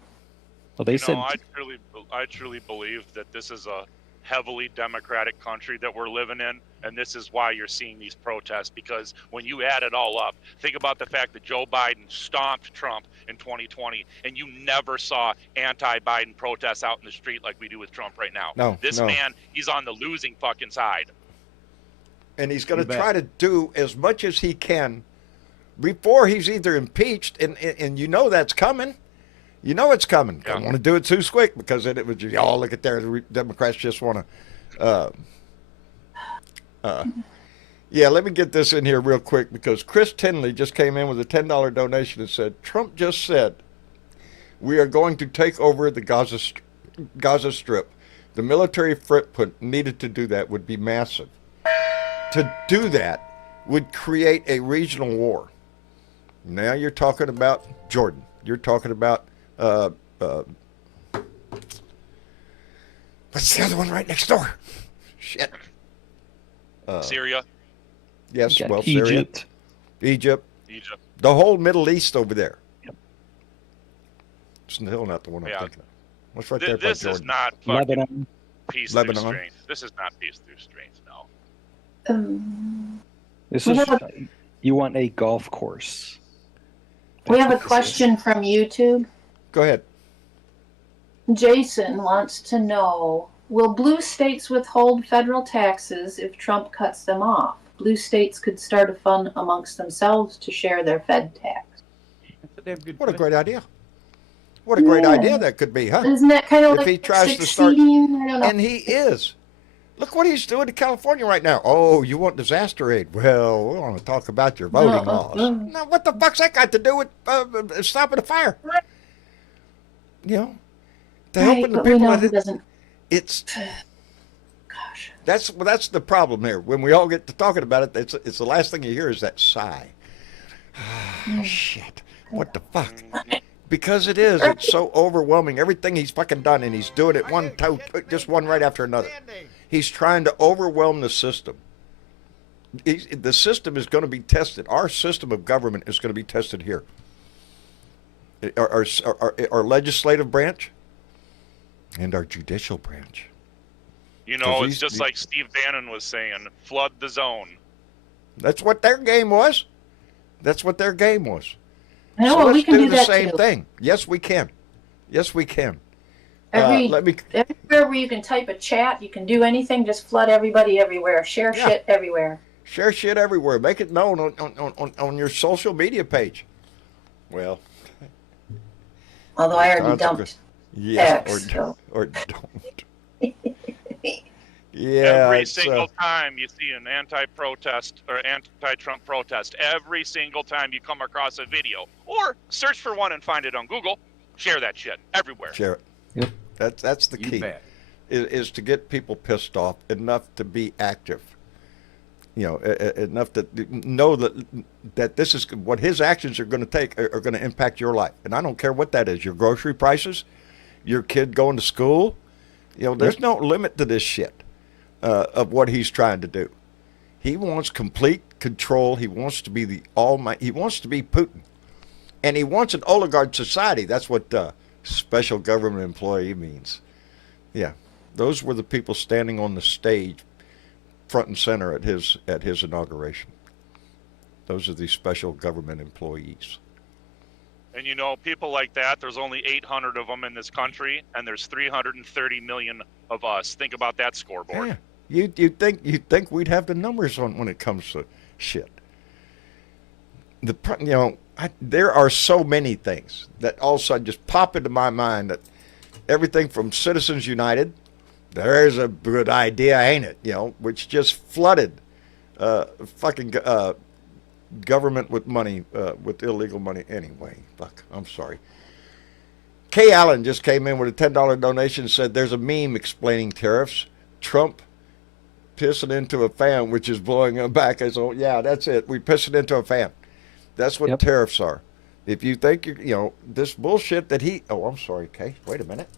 Well, they said I truly believe that this is a heavily democratic country that we're living in, and this is why you're seeing these protests, because when you add it all up, think about the fact that Joe Biden stomped Trump in 2020, and you never saw anti-Biden protests out in the street like we do with Trump right now. No, This no. man, he's on the losing fucking side. And he's going You to bet. try to do as much as he can before he's either impeached, and you know that's coming. You know it's coming. Yeah. Don't want to do it too quick because then it would just, oh, look at there. The Democrats just want to. Yeah, let me get this in here real quick because Chris Tinley just came in with a $10 donation and said, Trump just said, we are going to take over the Gaza Strip. The military footprint needed to do that would be massive. To do that, would create a regional war. Now you're talking about Jordan. You're talking about what's the other one right next door? Shit. Syria, Yes, You got well, Syria, Egypt. Egypt, Egypt. the whole Middle East over there. Yep. It's still not the one I'm Yeah. thinking of. What's right there by This is Jordan? not fucking Lebanon. peace Lebanon. through strength. This is not peace through strength. No. This We is have you want a golf course. We have a That's what this is. question from YouTube. Go ahead. Jason wants to know, will blue states withhold federal taxes if Trump cuts them off? Blue states could start a fund amongst themselves to share their Fed tax. That's a damn good What a question. great idea. What a great Yeah. idea that could be, huh? Isn't that kind of If like he tries to start- succeeding? I don't know. And he is. Look what he's doing to California right now. Oh, you want disaster aid? Well, we want to talk about your voting laws. Now, what the fuck's that got to do with stopping a fire? You know, to Right, helping the but we people. know That he doesn't. it's Gosh. that's the problem here. When we all get to talking about it, it's the last thing you hear is that sigh. Shit. What the fuck? Because it is. It's so overwhelming. Everything he's fucking done, and he's doing it just one right after another. He's trying to overwhelm the system. The system is going to be tested. Our system of government is going to be tested here. Our legislative branch and our judicial branch. You know, 'Cause it's just like Steve Bannon was saying, flood the zone. That's what their game was. That's what their game was. No, So well, we let's can do the that same too. thing. Yes, we can. Yes, we can. Everywhere where you can type a chat, you can do anything. Just flood everybody everywhere. Share Yeah. shit everywhere. Share shit everywhere. Make it known on your social media page. Well, Although I already Sounds dumped. yeah, X, so. or don't. Yeah, Every it's, single time you see an anti-protest or anti-Trump protest, every single time you come across a video or search for one and find it on Google, share that shit everywhere. share it. Yep. That's the You key. bet. Is to get people pissed off enough to be active. You know, enough to know that this is what his actions are going to take are going to impact your life, and I don't care what that is. Your grocery prices, your kid going to school. You know, there's no limit to this shit of what he's trying to do. He wants complete control. He wants to be the almighty. He wants to be Putin, and he wants an oligarch society. That's what special government employee means. Yeah, those were the people standing on the stage, front and center at his inauguration. Those are the special government employees. And you know, people like that, there's only 800 of them in this country, and there's 330 million of us. Think about that scoreboard. Yeah, you'd think we'd have the numbers on when it comes to shit. There are so many things that all of a sudden just pop into my mind. That everything from Citizens United, there's a good idea, ain't it? You know, which just flooded government with money, with illegal money. Anyway, fuck, I'm sorry. Kay Allen just came in with a $10 donation and said there's a meme explaining tariffs. Trump pissing into a fan, which is blowing him back. I said, yeah, that's it. We pissing into a fan. That's what tariffs are. If you think, this bullshit that I'm sorry, Kay. Wait a minute.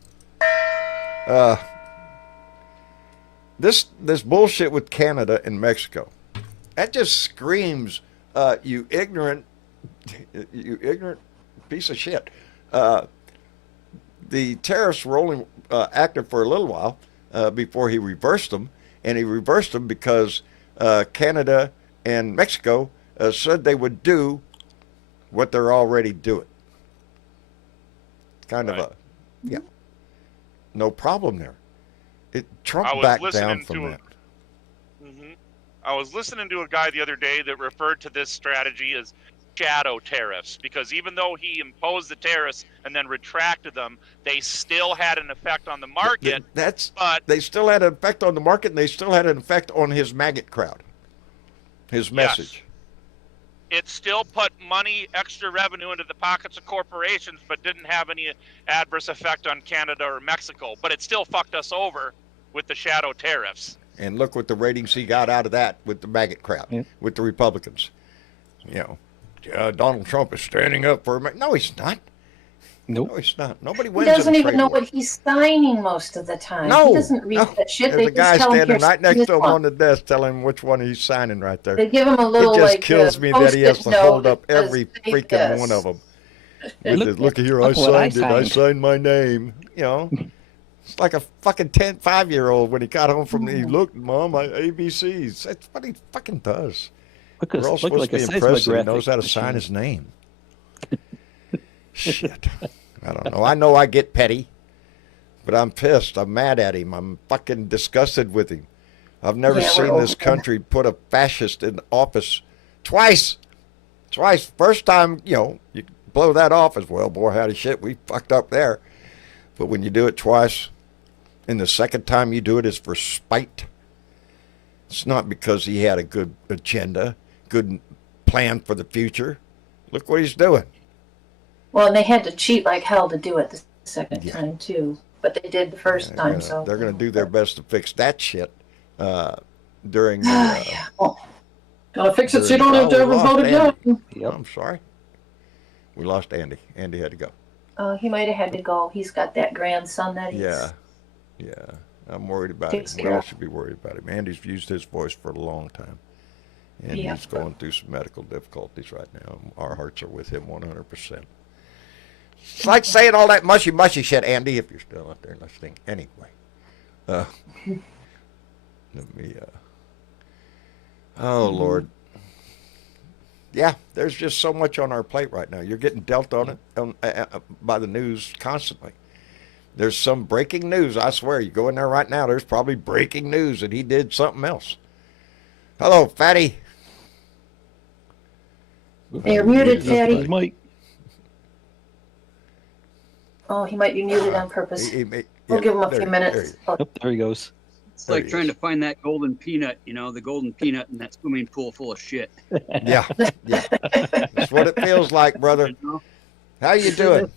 This bullshit with Canada and Mexico, that just screams, you ignorant piece of shit. The tariffs were only active for a little while before he reversed them, and he reversed them because Canada and Mexico said they would do what they're already doing. Kind of no problem there. Trump backed down from that. I was listening to a guy the other day that referred to this strategy as shadow tariffs, because even though he imposed the tariffs and then retracted them, they still had an effect on the market. But they still had an effect on the market, and they still had an effect on his maggot crowd. His message. Yes. It still put money, extra revenue into the pockets of corporations, but didn't have any adverse effect on Canada or Mexico. But it still fucked us over with the shadow tariffs. And look what the ratings he got out of that with the maggot crap, with the Republicans. Donald Trump is standing up for America. No, he's not. Nope. No, he's not. Nobody He wins in doesn't a even trade know war. what he's signing most of the time. No, He doesn't read that shit. There's They a guy just tell him, standing "Here, right next sign to him this on one." the desk telling him which one he's signing right there. They give him a little, It just like, kills me that he has Post-it to hold note up that says, every "Take freaking this." one of them. Look- Look here, I look what I signed it. I signed. signed my name. It's like a fucking 5-year-old when he got home from he looked, Mom, my ABCs. That's what he fucking does. We're all supposed like to a be impressed that he knows how to seismographic sign machine. his name. Shit. I don't know. I know I get petty, but I'm pissed. I'm mad at him. I'm fucking disgusted with him. I've never Yeah, we're seen this over it. country put a fascist in office twice. Twice. First time, you blow that off as well. Boy, howdy shit, we fucked up there. But when you do it twice, and the second time you do it is for spite, it's not because he had a good agenda, good plan for the future. Look what he's doing. Well, and they had to cheat like hell to do it the second Yeah. time too. But they did the first time, so They're going to do their best to fix that shit during the. yeah. Well, gotta fix it so you during- don't have to we ever lost vote Andy. again. Yep. I'm sorry. We lost Andy. Andy had to go. He might have had to go. He's got that grandson that he's. Yeah. I'm worried about Takes him. We care all of. should be worried about him. Andy's used his voice for a long time. And Yeah. he's going through some medical difficulties right now. Our hearts are with him 100%. It's like saying all that mushy shit, Andy, if you're still out there listening. Anyway. Let me, oh, Lord. Yeah, there's just so much on our plate right now. You're getting dealt on it by the news constantly. There's some breaking news. I swear, you go in there right now, there's probably breaking news that he did something else. Hello, Fatty. You're muted, Fatty. There's Mike. Oh, he might be muted on purpose. We'll give him a few there minutes. Yep, there he goes. It's There like he trying is. to find that golden peanut, the golden peanut in that swimming pool full of shit. Yeah. That's what it feels like, brother. You know? How you doing?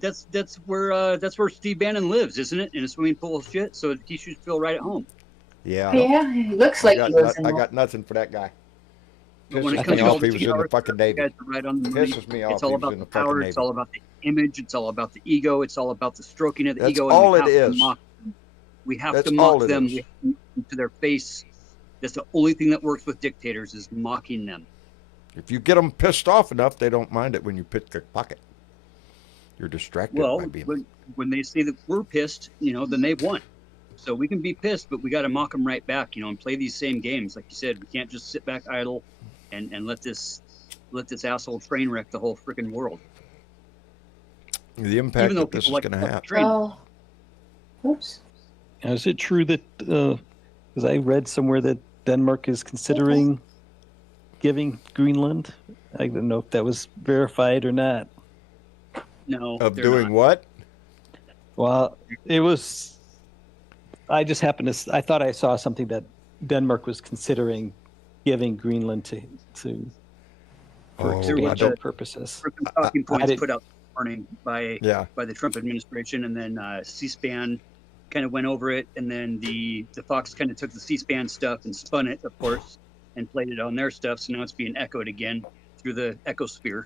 That's where Steve Bannon lives, isn't it? In a swimming pool of shit. So he should feel right at home. Yeah. Yeah, he looks like he lives in I one. got nothing for that guy. But when it Pisses comes me to all off the he was in the TRs, fucking you Navy. guys are right on the money. Pisses me off It's he all was about in the the fucking power. Navy. It's all about the image. It's all about the ego. It's all about the stroking of the That's ego. all and we it have to is. mock them. We have That's to all mock it them. is. We have to mock them to their face. That's the only thing that works with dictators is mocking them. If you get them pissed off enough, they don't mind it when you pick their pocket. You're distracted Well, by being. when they say that we're pissed, then they've won. So we can be pissed, but we got to mock them right back, and play these same games. Like you said, we can't just sit back idle and let this asshole train wreck the whole freaking world. The impact Even though that this is people like going to to have. train. Oh, oops. Now, is it true that, because I read somewhere that Denmark is considering giving Greenland? I don't know if that was verified or not. No, Of they're doing not. what? Well, it was. I just happened to. I thought I saw something that Denmark was considering giving Greenland to for Oh, expansion purposes. Freaking talking points didn't- put out this morning by the Trump administration, and then C-SPAN kind of went over it, and then the Fox kind of took the C-SPAN stuff and spun it, of course, and played it on their stuff. So now it's being echoed again through the echosphere.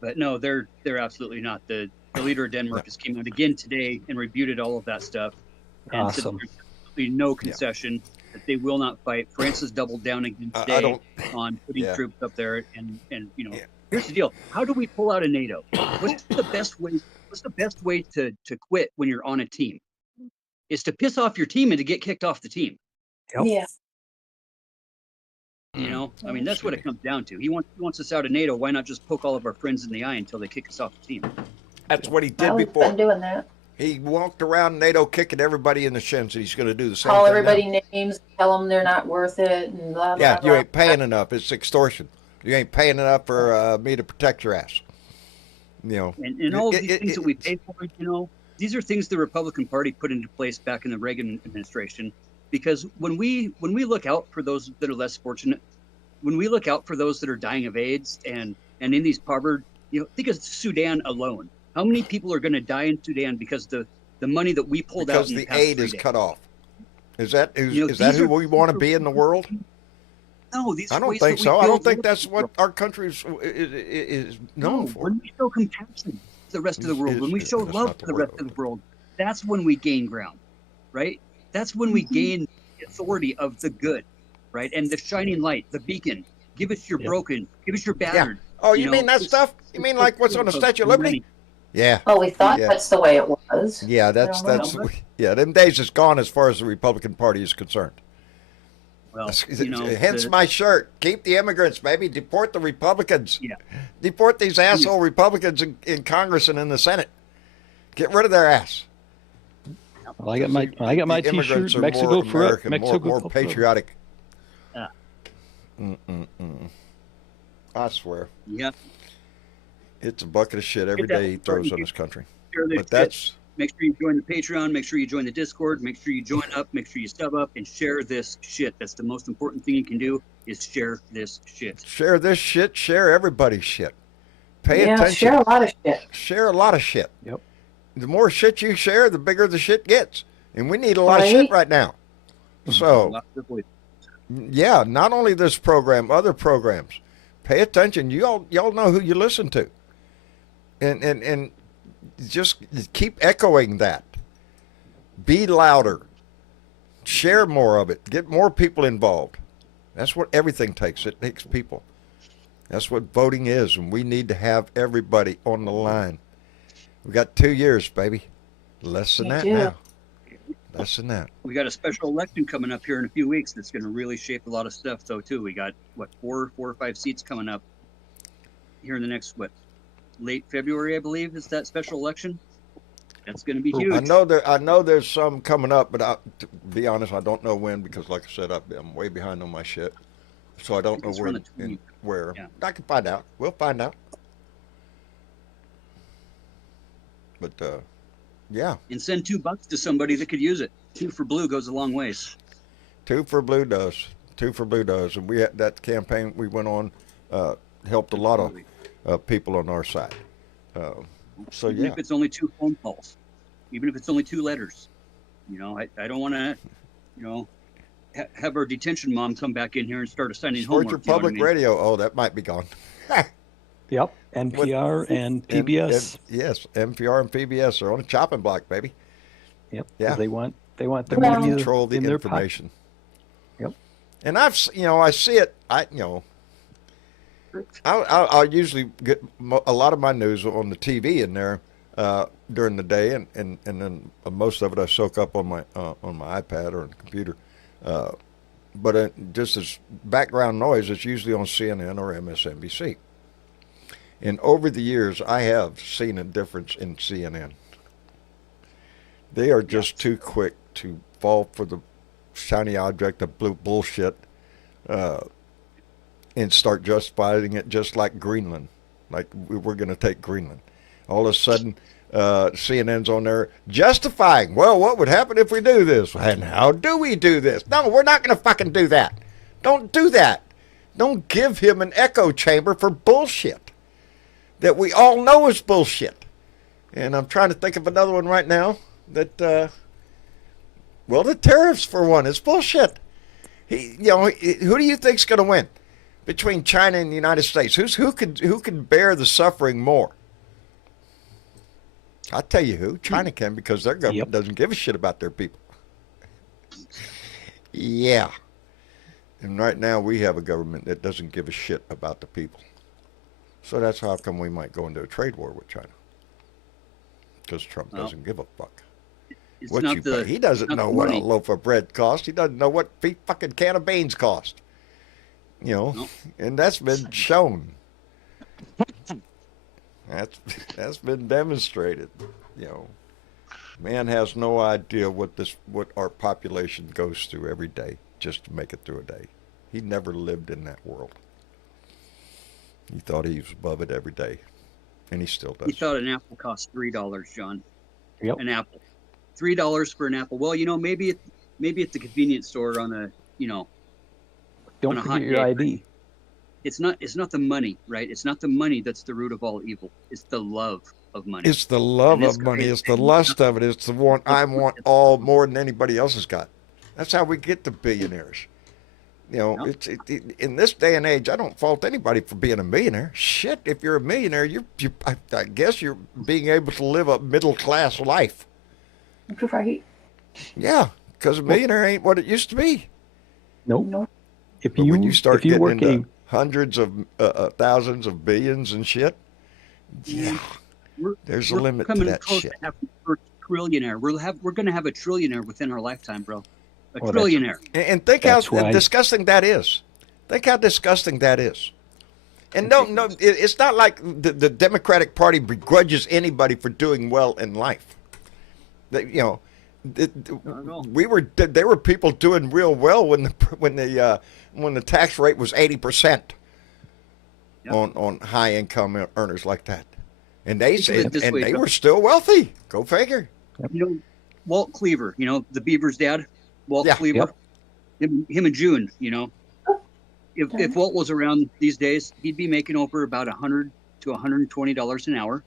But no, they're absolutely not. The leader of Denmark has came out again today and rebuted all of that stuff, and said Awesome. there's absolutely no concession, that they will not fight. France has doubled down again I today don't. on putting Yeah. troops up there, and Yeah. here's the deal: how do we pull out of NATO? What's the best way? What's the best way to quit when you're on a team? Is to piss off your team and to get kicked off the team. Yep. Yeah. I mean, that's what it comes down to. He wants us out of NATO. Why not just poke all of our friends in the eye until they kick us off the team? That's what he did Well, he's before. been doing that. He walked around NATO kicking everybody in the shins, and he's going to do the same Call thing everybody now. names, tell them they're not worth it, and blah, blah, Yeah, you blah. ain't paying enough. It's extortion. You ain't paying enough for me to protect your ass. And all of these things that we pay for, these are things the Republican Party put into place back in the Reagan administration. Because when we look out for those that are less fortunate, when we look out for those that are dying of AIDS and in these impoverished, think of Sudan alone. How many people are going to die in Sudan because the money that we pulled out Because in the past aid 3 is days? cut off. Is that You know, is that these who are- we want to be in the world? No, these I are don't ways think that we so. I don't build think that's world. what our country is known for. When we show compassion to the rest of the world, when we show That's love not to the the rest word. of the world, that's when we gain ground, right? That's when we gain the authority of the good, right? And the shining light, the beacon. Give us your broken. Give us your battered. Oh, you know, mean that it's- stuff? You mean like what's on the of Statue of Liberty? many. Yeah. Oh, we thought Yeah. that's the way it was. Yeah, that's yeah. Them days is gone as far as the Republican Party is concerned. Well, you know, Hence my shirt. Keep the immigrants, baby. Deport the Republicans. Yeah. Deport these asshole Republicans in Congress and in the Senate. Get rid of their ass. Well, I got my The immigrants T-shirt. are Mexico more for American, Mexico more for- patriotic. Yeah. I swear, Yeah. it's a bucket of shit every Get that day he throws important on this country. Share this But shit. that's Make sure you join the Patreon. Make sure you join the Discord. Make sure you join up. Make sure you sub up and share this shit. That's the most important thing you can do is share this shit. share this shit. Share everybody's shit. Pay Yeah, attention. share a lot of shit. Share a lot of shit. Yep. The more shit you share, the bigger the shit gets. And we need a lot of shit right now. So, Lots of voices. yeah, not only this program, other programs. Pay attention. Y'all know who you listen to. And just keep echoing that. Be louder. Share more of it. Get more people involved. That's what everything takes. It takes people. That's what voting is, and we need to have everybody on the line. We got 2 years, baby. Less than We that do. now. Less than that. We got a special election coming up here in a few weeks that's going to really shape a lot of stuff, though, too. We got, four or five seats coming up here in the next, late February, I believe, is that special election. That's going to be huge. I know there's some coming up, but to be honest, I don't know when because, like I said, I'm way behind on my shit, so I don't know It's around the where. 20th. Where Yeah. I can find out. We'll find out. But yeah, And send $2 to somebody that could use it. 2 for blue goes a long ways. 2 for Blue does. 2 for Blue does, and we had that campaign we went on helped a lot of people on our side. So Even yeah, if it's only 2 phone calls, even if it's only 2 letters, I don't want to, have our detention mom come back in here and start assigning Support homework. your you know what I public mean? radio. Oh, that might be gone. Yep. NPR and PBS. Yes, NPR and PBS are on a chopping block, baby. Yep. 'cause Yeah. They want the Yeah. media Control the in their pocket. information. Yep. And I see it. I'll usually get a lot of my news on the TV in there during the day, and then most of it I soak up on my iPad or on the computer. But just as background noise, it's usually on CNN or MSNBC. And over the years, I have seen a difference in CNN. They are just too quick to fall for the shiny object of blue bullshit and start justifying it just like Greenland. Like we're going to take Greenland. All of a sudden, CNN's on there justifying, well, what would happen if we do this? And how do we do this? No, we're not going to fucking do that. Don't do that. Don't give him an echo chamber for bullshit that we all know is bullshit. And I'm trying to think of another one right now that, the tariffs for one is bullshit. Who do you think's going to win between China and the United States? Who can bear the suffering more? I'll tell you who. China can, because their government doesn't give a shit about their people. Yeah. And right now we have a government that doesn't give a shit about the people. So that's how come we might go into a trade war with China. Because Trump doesn't give a fuck. He doesn't know what a loaf of bread costs. He doesn't know what a fucking can of beans cost. And that's been shown. That's been demonstrated. Man has no idea what our population goes through every day just to make it through a day. He never lived in that world. He thought he was above it every day, and he still does. He thought an apple cost $3, John. Yep. An apple, $3 for an apple. Well, maybe at the convenience store on a Don't on a hot forget your day, ID. It's not the money, right? It's not the money that's the root of all evil. It's the love of money. It's the love of money. It's the lust of it. It's the one I want all more than anybody else has got. That's how we get the billionaires. You know, Yep. In this day and age, I don't fault anybody for being a millionaire. Shit, if you're a millionaire, I guess you're being able to live a middle class life. Right. Yeah, because a millionaire ain't what it used to be. Nope. No. If But you when you start if you getting work into hundreds of thousands of billions and shit, yeah, there's a limit to coming that close shit. to having a first trillionaire. We're going to have a trillionaire within our lifetime, bro. A Well, that's- trillionaire. And think how That's why- disgusting that is. Think how disgusting that is. And no, it's not like the Democratic Party begrudges anybody for doing well in life. You know, there were people doing real well when the tax rate was 80% Yep. on high income earners like that, and they Think of it said this and way, they Joe. were still wealthy. Go figure. You know, Walt Cleaver, you know, the Beaver's dad, Walt Yeah. Cleaver, him and June, you know. If Walt was around these days, he'd be making over about $100 to $120 an hour.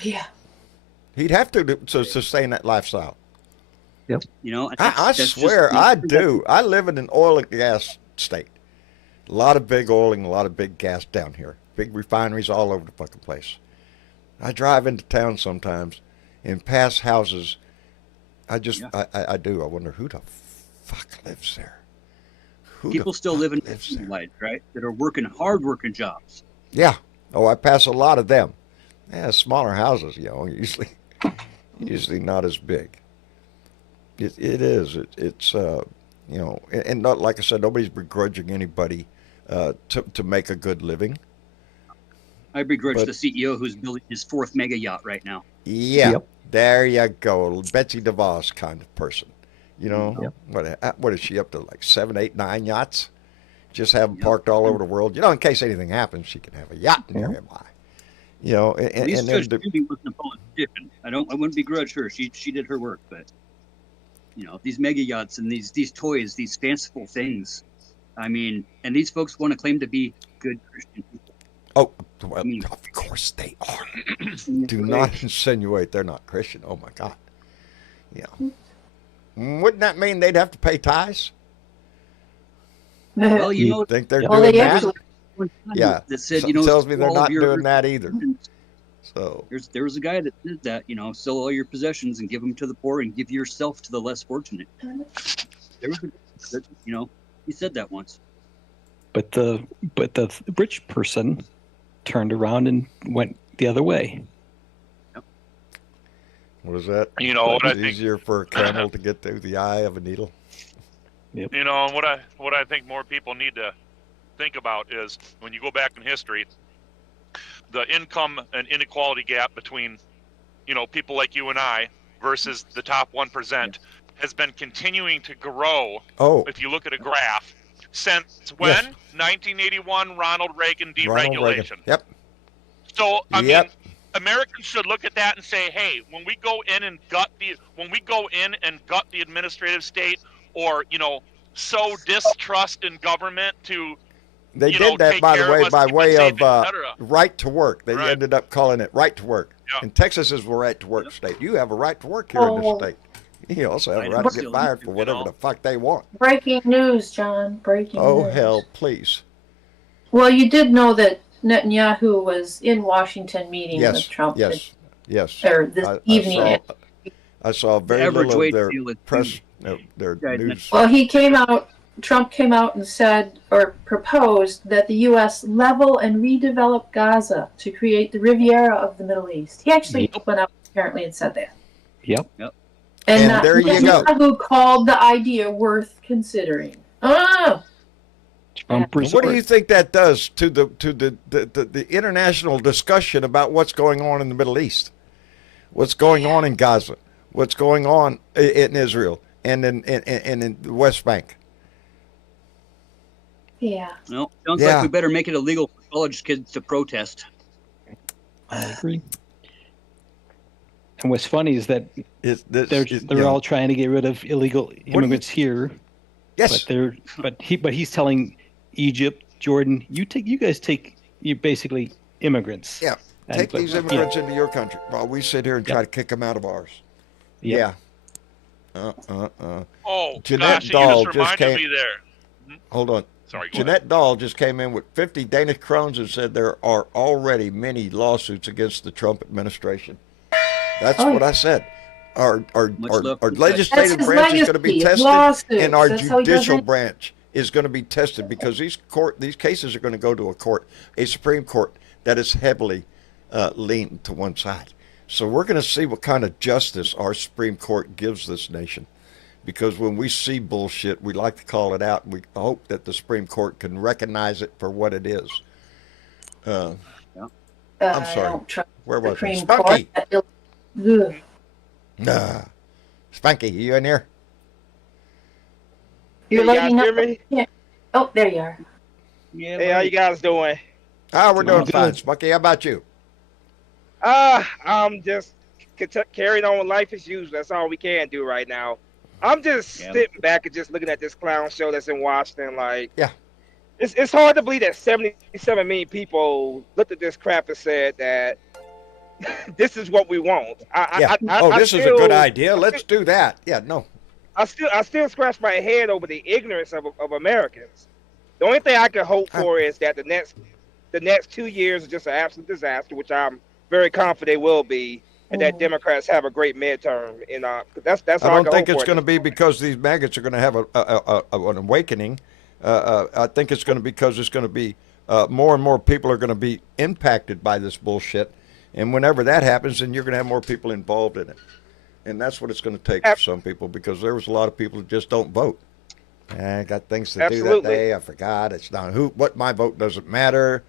Yeah. He'd have to sustain that lifestyle. You know, and I that's just- swear I do. I live in an oil and gas state. A lot of big oil and a lot of big gas down here. Big refineries all over the fucking place. I drive into town sometimes and pass houses. I do. I wonder who the fuck lives there. Who people the still fuck living lives there? lives, right? That are working hard working jobs. Yeah. Oh, I pass a lot of them. Yeah, smaller houses, you know, usually not as big. It is. It's you know, and not like I said, nobody's begrudging anybody to make a good living. I begrudge But- the CEO who's building his 4th mega yacht right now. Yeah, Yep. there you go, Betsy DeVos kind of person. You know, Yep. what is she up to? Like 7, 8, 9 yachts? Just have them Yep. parked all over the world. You know, in case anything happens, she can have a yacht nearby. You know, At least and Judge then Judy wasn't a politician. I wouldn't begrudge her. She did her work, but you know, these mega yachts and these toys, these fanciful things. I mean, and these folks want to claim to be good Christian people. oh, well, of course they are. Do not insinuate they're not Christian. Oh my God. Yeah. Wouldn't that mean they'd have to pay tithes? Well, you know, Think they're Well, doing they that? actually- Yeah. that said, Something you know, tells me sell they're all not of your- doing that either. So There was a guy that did that, you know, sell all your possessions and give them to the poor and give yourself to the less fortunate. There was a, you know, he said that once. But the rich person turned around and went the other way. what is that? You know what I It's think? easier for a camel to get through the eye of a needle. You know, and what I think more people need to think about is when you go back in history, the income and inequality gap between, you know, people like you and I versus the top 1% has been continuing to grow. Oh, If you look at a graph, since when? Yes. 1981 Ronald Reagan Ronald deregulation. Reagan. Yep. So I Yep. mean, Americans should look at that and say, hey, when we go in and gut the administrative state, or you know, sow distrust in government to They you did know, that, take by care the of way, us, by keep us way safe, of etc. right to work. They Right. ended up calling it right to work. Yeah. And Texas is the right to work state. You have a right to work here in this Oh. state. You also have I a know, right to still get fired do, for you whatever know. the fuck they want. Breaking news, John. Breaking Oh, news. hell, please. Well, you did know that Netanyahu was in Washington meeting Yes, with Trump yes, yes. or this evening. I saw very average little of wage their deal is press, their Yeah, news. Well, Trump came out and said, or proposed, that the U.S. level and redevelop Gaza to create the Riviera of the Middle East. He actually went out apparently and said that. Yep. And there you go. Netanyahu called the idea worth considering. Oh, Trump What resort. do you think that does to the international discussion about what's going on in the Middle East, what's going on in Gaza, what's going on in Israel and in the West Bank? yeah. No, sounds Yeah. like we better make it illegal for college kids to protest. I agree. And what's funny is that they're all trying to get rid of illegal immigrants here, yes, but he's telling Egypt, Jordan, you basically immigrants. yeah. Take these immigrants into your country while we sit here and try to kick them out of ours. Yeah. Oh, Jeanette gosh, you Dahl just just reminded came. me there. Hold on. Sorry, go Jeanette Dahl just came in with 50 Danish krones and said there are already many lawsuits against the Trump administration. That's what I said. Our legislative That's his branch is going to be legacy, tested, lawsuits. and our That's how he does judicial it. branch is going to be tested because these cases are going to go to a Supreme Court that is heavily leaned to one side. So we're going to see what kind of justice our Supreme Court gives this nation. Because when we see bullshit, we like to call it out. We hope that the Supreme Court can recognize it for what it is. I'm sorry. Where was I? Spunky! Spunky, you in here? You're Hey, you lighting guys up. hear me? Yeah. Oh, there you are. Yeah, Hey, how you guys doing? We're doing fine, Spunky. How about you? I'm just carrying on with life as usual. That's all we can do right now. I'm just sitting back and just looking at this clown show that's in Washington. Like, yeah, it's hard to believe that 77 million people looked at this crap and said that this is what we want. This is a good idea. Let's do that. Yeah, no. I still scratch my head over the ignorance of Americans. The only thing I can hope for is that the next 2 years is just an absolute disaster, which I'm very confident will be. And that Democrats have a great midterm, and that's all I don't think it's going to be because these maggots are going to have an awakening. I think it's going to be because it's going to be more and more people are going to be impacted by this bullshit, and whenever that happens, then you're going to have more people involved in it, and that's what it's going to take for some people because there was a lot of people that just don't vote. I got things to do that day. I forgot. It's not what my vote doesn't matter.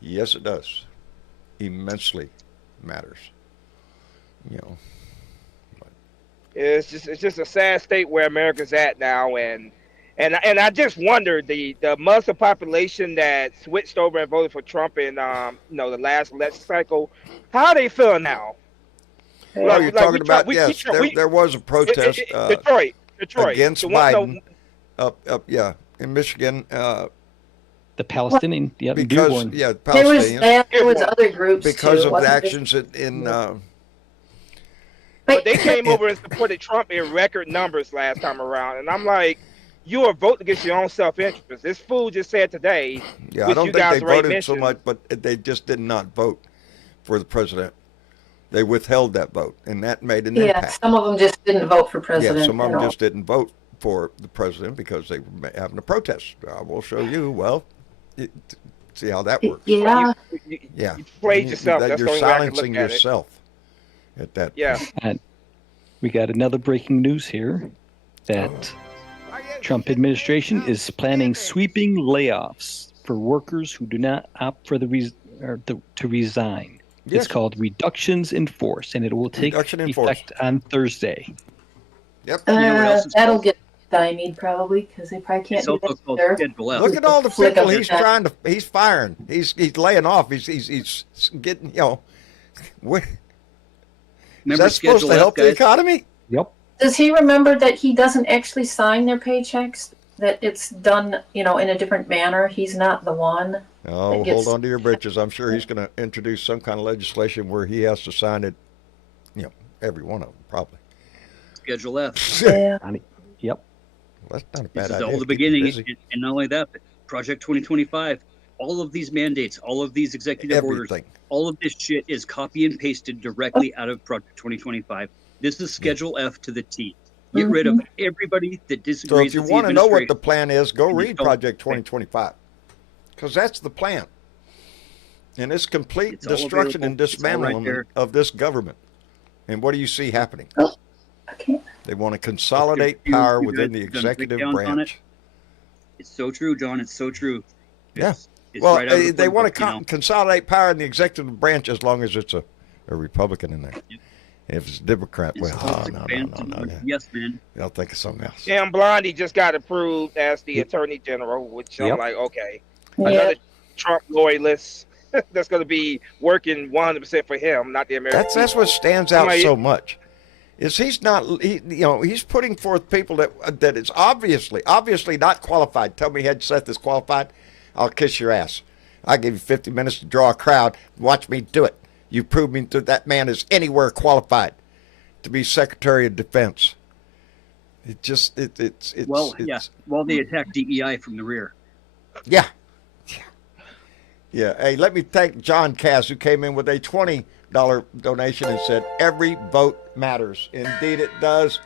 Yes, it does. Immensely matters. You know, it's just a sad state where America's at now, and I just wonder the Muslim population that switched over and voted for Trump in the last election cycle, how are they feeling now? Well, you're talking about there was a protest Detroit against Biden in Michigan. The Palestinian, Palestinians. There was other groups because too, of the actions in. But they came over and supported Trump in record numbers last time around, and I'm like, you are voting against your own self-interest. This fool just said today. Yeah, I don't think they voted so much, but they just did not vote for the president. They withheld that vote, and that made an impact. Yeah, some of them just didn't vote for president. Yeah, some of them just didn't vote for the president because they were having a protest. I will show you. Well, see how that works. Yeah. You played yourself. That's you're silencing yourself. At that point. And we got another breaking news here that Trump administration is planning sweeping layoffs for workers who do not opt for to resign. Yes. It's called reductions in force, and it will take effect on Thursday. Yep. That'll get stymied probably because they probably can't do that. Look at all the people he's firing. He's laying off. He's getting, Is that supposed to help the economy? Yep. Does he remember that he doesn't actually sign their paychecks? That it's done, in a different manner? He's not the one. Oh, hold on to your britches. I'm sure he's going to introduce some kind of legislation where he has to sign it, every one of them, probably. Schedule F. Yeah. Yep. Well, that's not a bad idea. This is all the beginning, and not only that, but Project 2025. All of these mandates, all of these executive orders, all of this shit is copy and pasted directly out of Project 2025. This is Schedule F to the T. Get rid of everybody that disagrees. So if you want to know what the plan is, go read Project 2025, because that's the plan. And it's complete destruction and dismantling of this government. And what do you see happening? They want to consolidate power within the executive branch. It's so true, John. It's so true. They want to consolidate power in the executive branch as long as it's a Republican in there. Yep. If it's a Democrat, no. Yes, man. They'll think of something else. Jim Blondie just got approved as the Attorney General, which I'm like, okay. Yeah. Another Trump loyalist that's going to be working 100% for him, not the American people. That's what stands out so much. Is he's putting forth people that is obviously not qualified. Tell me Seth is qualified, I'll kiss your ass. I'll give you 50 minutes to draw a crowd. Watch me do it. You prove me that man is anywhere qualified to be Secretary of Defense. It just it's Well, yeah. it's While they attack DEI from the rear. yeah. Yeah. Hey, let me thank John Cass, who came in with a $20 donation and said, every vote matters. Indeed, it does.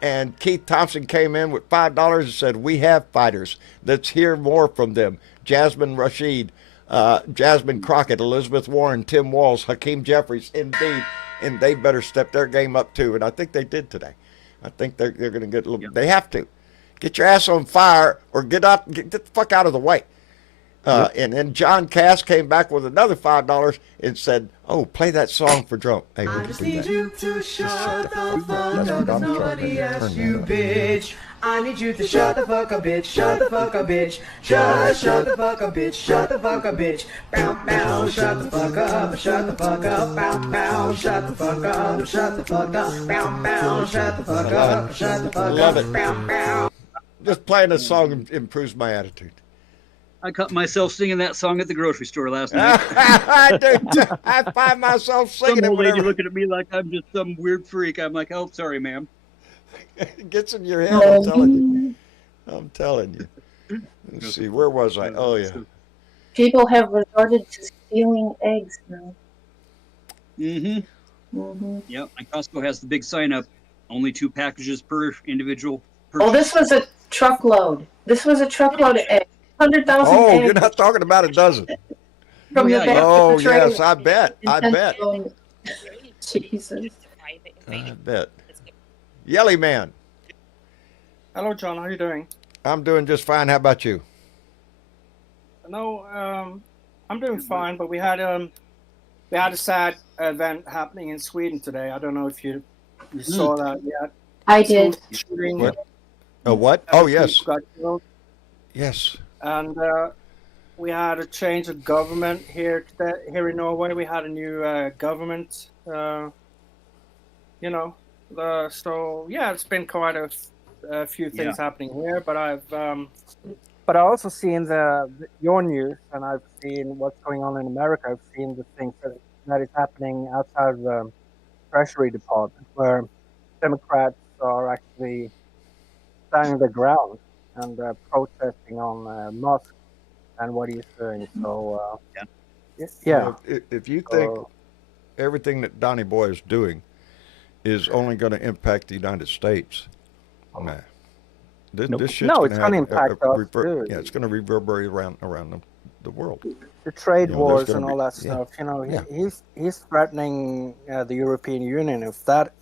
And Keith Thompson came in with $5 and said, we have fighters. Let's hear more from them. Jasmine Rashid, Jasmine Crockett, Elizabeth Warren, Tim Walls, Hakeem Jeffries. Indeed. And they better step their game up, too. And I think they did today. I think they're going to get a little, they have to. Get your ass on fire or get the fuck out of the way. And then John Cass came back with another $5 and said, "Oh, play that song for Trump." Hey, I we just can do need that. you to shut the fuck That's up, what cause I'm nobody trying to asked turn you, that up. bitch. I need you to shut the fuck up, bitch. Shut the fuck up, bitch. Shut the fuck up, bitch. Shut the fuck up, bitch. Bow, bow, shut the fuck up. Shut the fuck up. Bow, bow, shut the fuck up. Shut the fuck up. Bow, bow, shut the fuck up. Shut the fuck Love up. it. Bow, bow. Just playing a song improves my attitude. I caught myself singing that song at the grocery store last night. I do too. I find myself singing Some it old lady whenever looking at me like I'm just some weird freak. I'm like, oh, sorry, ma'am. it gets in your head. I'm telling you. I'm telling you. Let's see, where was I? Oh yeah. People have resorted to stealing eggs now. Yep. And Costco has the big sign up. Only 2 packages per individual. Oh, this was a truckload. This was a truckload of eggs. 100,000 Oh, eggs. you're not talking about a dozen. From the back of Oh the trailer. yes, I bet. I bet. Jesus. I bet. Yelly Man. Hello, John. How are you doing? I'm doing just fine. How about you? No, I'm doing fine. But we had a sad event happening in Sweden today. I don't know if you saw that yet. I did. Shooting, What? A what? Oh yes. people got killed. Yes. And we had a change of government here today. Here in Norway, we had a new government. So yeah, it's been quite a few things happening here. But I've also seen your news, and I've seen what's going on in America. I've seen the things that is happening outside of the Treasury Department, where Democrats are actually standing their ground and protesting on Musk and what he's doing. So yeah. If you think everything that Donnie Boy is doing is only going to impact the United States, nah. This shit's it's going to impact us too. Yeah, it's going to reverberate around the world. The trade wars there's and gonna all that stuff. He's threatening the European Union. If that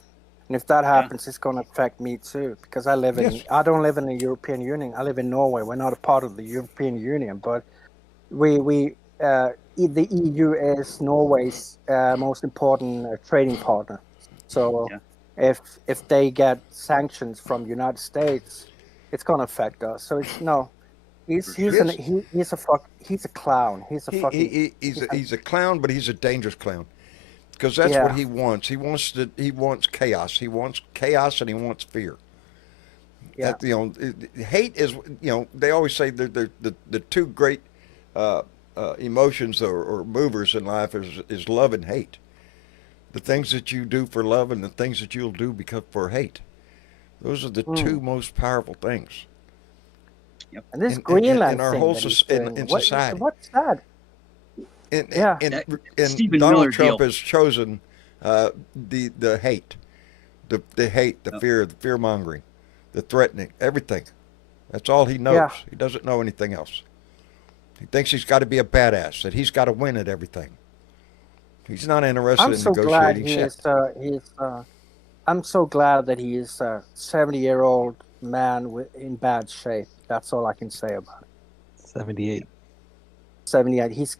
happens, it's going to affect me too, because I don't live in the European Union. I live in Norway. We're not a part of the European Union, but the EU is Norway's most important trading partner. So if they get sanctions from the United States, it's going to affect us. So he's a clown. He's a clown, but he's a dangerous clown. Because that's what he wants. He wants chaos. He wants chaos and he wants fear. Yeah. Hate is, they always say the two great emotions or movers in life is love and hate. The things that you do for love and the things that you'll do for hate. Those are the two most powerful things. Yep. And this Greenland in our thing whole in society. What's that? And Donald Trump has chosen the hate, the hate, the fear, the fear mongering, the threatening, everything. That's all he knows. Yeah. He doesn't know anything else. He thinks he's got to be a badass, that he's got to win at everything. He's not interested in negotiating shit. I'm so glad that he is a 70-year-old man in bad shape. That's all I can say about it. 78. 78. He's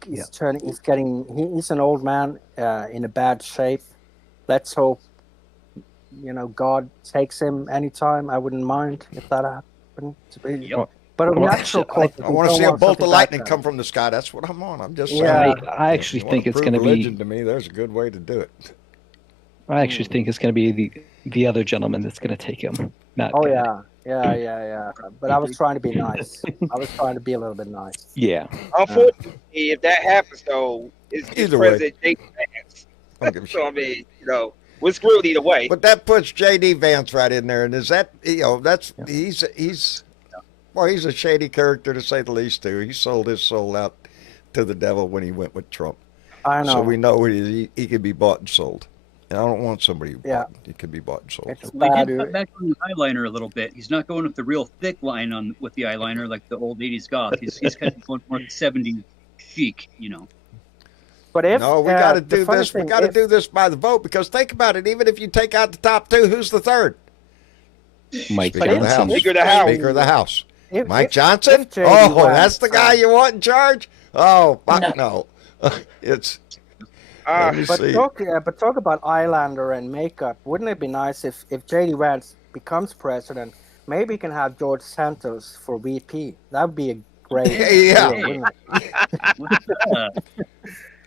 an old man in a bad shape. Let's hope, God takes him anytime. I wouldn't mind if that happened. But a natural cause. I want to see a bolt of lightning come from the sky. That's what I'm on. I'm just saying. I actually think it's going to be religion to me. There's a good way to do it. I actually think it's going to be the other gentleman that's going to take him. Not Yeah. But I was trying to be nice. I was trying to be a little bit nice. Yeah. Unfortunately, if that happens, though, it's Either President way. Jake Vance. So I mean, we're screwed either way. But that puts J.D. Vance right in there, and is that that's he's well, he's a shady character to say the least. Too, he sold his soul out to the devil when he went with Trump. I know. So we know he can be bought and sold. And I don't want somebody he can be bought and sold. It's Well, bad. he did cut back on the eyeliner a little bit. He's not going with the real thick line with the eyeliner like the old 80s goth. He's kind of going more 70s chic, But if No, we got to the do funny this. We thing got to is- do this by the vote, because think about it. Even if you take out the top two, who's the third? Mike Speaker of the House. Johnson. Speaker of the House. Speaker of the House. if- Mike if- Johnson? if J.D. Oh, Vance, that's the guy you want in charge? Oh, fuck no. It's. Let me But see. talk about eyeliner and makeup. Wouldn't it be nice if J.D. Vance becomes president? Maybe he can have George Santos for VP. That would be a great. Yeah. deal, wouldn't it?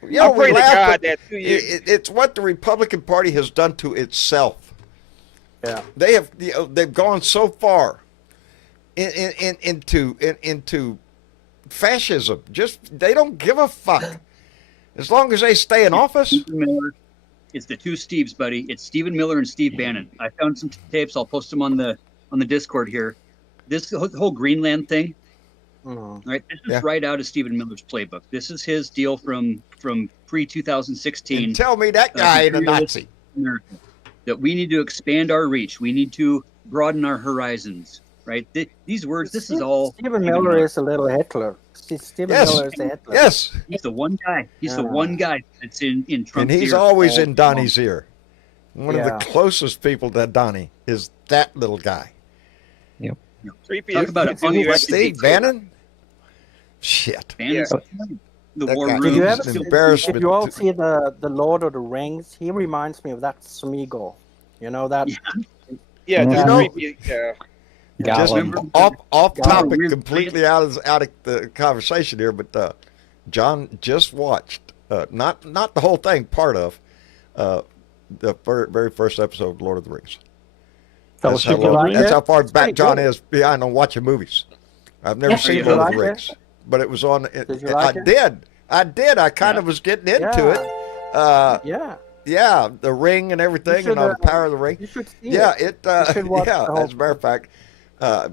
You know, I pray we to laugh, God but that 2 years. it's what the Republican Party has done to itself. Yeah. They've gone so far into fascism. Just they don't give a fuck as long as they stay in office. Stephen Miller. It's the two Steves, buddy. It's Stephen Miller and Steve Bannon. I found some tapes. I'll post them on the Discord here. This whole Greenland thing, right? This is right out of Stephen Miller's playbook. This is his deal from pre-2016. And tell me that guy ain't a Nazi. America, that we need to expand our reach. We need to broaden our horizons. Right? These words. This is all. Stephen Miller is a little Hitler. Stephen Miller is the Hitler. Yes. He's the one guy. He's the one guy that's in Trump's And he's ear always all in Donnie's ear. One of Yeah. the closest people to Donnie is that little guy. Yep. Creepy Talk as about fuck. it. Steve Bannon? Shit. Bannon's the That war guy- room. Did you ever It's an see, embarrassment did you all to- see the Lord of the Rings? He reminds me of that Smeagol. You know that? Yeah, just You know- creepy. Yeah. Just Gollum. off topic, Weird completely out of the conversation here, but John just watched not the whole thing, part of the very first episode of Lord of the Rings. That's Fellowship how, of the long, Ring. that's how far It's back pretty John good. is behind on watching movies. I've never Yeah. seen Did you Lord of like the it? Rings, but it was on. Did you like I it? did. I kind of was getting into it. Yeah. Yeah, the ring and everything, should, and all the power of the ring. You should see Yeah, it. it. You should watch Yeah, the whole as a matter of fact,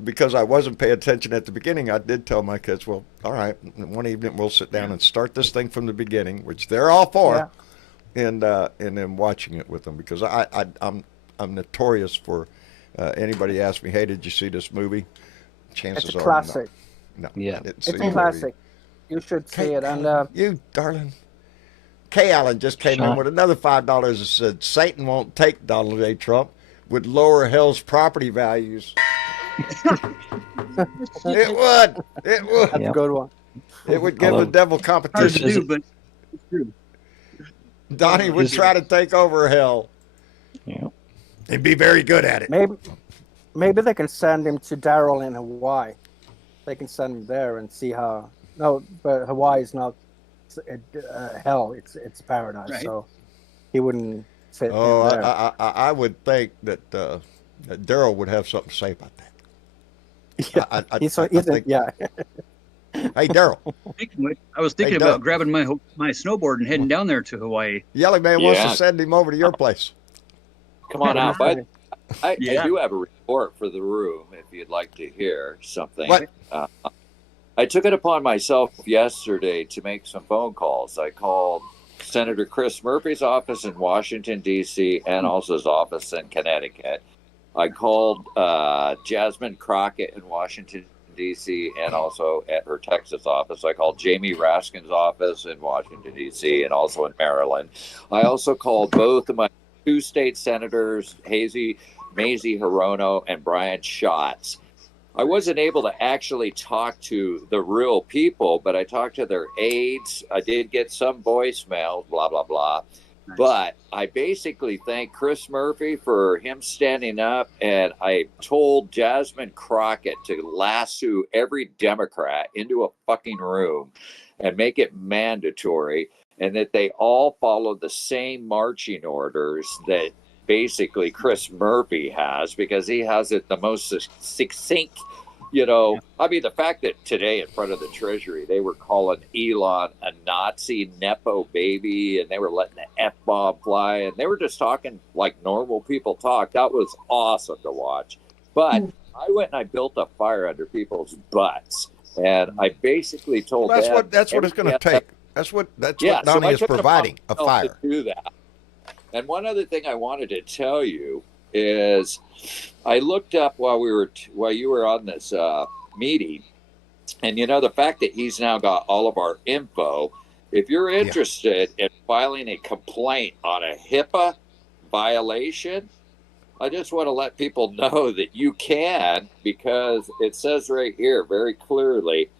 because I wasn't paying attention at the beginning, I did tell my kids, "Well, all right, one evening we'll sit down and start this thing from the beginning," which they're all for, and then watching it with them, because I'm notorious for anybody asks me, "Hey, did you see this movie?" Chances It's a are, classic. no. Yeah. I didn't It's see a the movie. classic. You should see it. And You darling. Kay Allen just came in with another $5 and said, "Satan won't take Donald J. Trump, would lower hell's property values." It would. It would. that's a good one. It would give the Although- devil Hard competition. to do, but it's true. Donnie would try to take over hell Yeah. and be very good at it. Maybe they can send him to Daryl in Hawaii. They can send him there and see how. No, but Hawaii is not hell. It's paradise. Right. So he wouldn't fit Oh, in there. I would think that Daryl would have something to say about that. I He's think, yeah. hey, Daryl, I was thinking Hey, about Doug. grabbing my snowboard and heading down there to Hawaii. Yellow Man wants Yeah. to send him over to your place. Come on out, bud. I Yeah. do have a report for the room if you'd like to hear something. What? I took it upon myself yesterday to make some phone calls. I called Senator Chris Murphy's office in Washington, D.C., and also his office in Connecticut. I called Jasmine Crockett in Washington, D.C., and also at her Texas office. I called Jamie Raskin's office in Washington, D.C., and also in Maryland. I also called both of my two state senators, Mazie Hirono and Brian Schatz. I wasn't able to actually talk to the real people, but I talked to their aides. I did get some voicemails, blah, blah, blah. Nice. But I basically thank Chris Murphy for him standing up, and I told Jasmine Crockett to lasso every Democrat into a fucking room and make it mandatory, and that they all follow the same marching orders that basically Chris Murphy has, because he has it the most succinct You know, I mean, the fact that today in front of the Treasury, they were calling Elon a Nazi Nepo baby, and they were letting the F-bomb fly, and they were just talking like normal people talk. That was awesome to watch. But I went and I built a fire under people's butts, and I basically told Well, them, that's what it's going to take. That's what Donnie is providing, a fire. To do that. And one other thing I wanted to tell you is I looked up while you were on this meeting, and you know, the fact that he's now got all of our info, if you're interested in filing a complaint on a HIPAA violation, I just want to let people know that you can, because it says right here very clearly,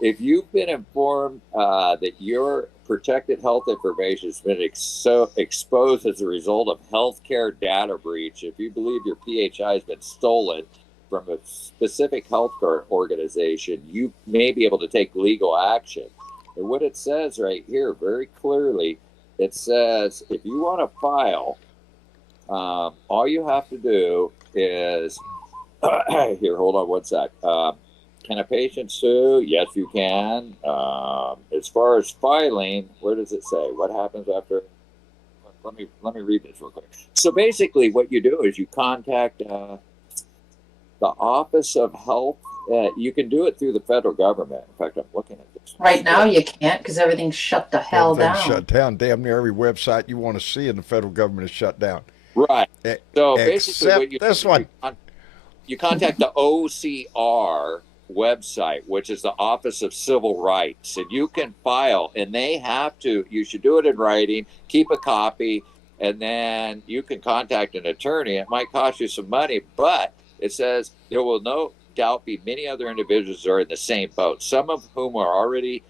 if you've been informed that your protected health information has been exposed as a result of healthcare data breach, if you believe your PHI has been stolen from a specific healthcare organization, you may be able to take legal action. And what it says right here very clearly, it says if you want to file, all you have to do is, here, hold on one sec. Can a patient sue? Yes, you can. As far as filing, where does it say? What happens after? Let me read this real quick. So basically, what you do is you contact the Office of Health. You can do it through the federal government. In fact, I'm looking at this. Right now, you can't because everything's shut the hell down. Shut down. Damn near every website you want to see in the federal government is shut down. Right. So basically, what you this one. You contact the OCR website, which is the Office of Civil Rights, and you can file, and you should do it in writing, keep a copy, and then you can contact an attorney. It might cost you some money, but it says there will no doubt be many other individuals who are in the same boat, some of whom are already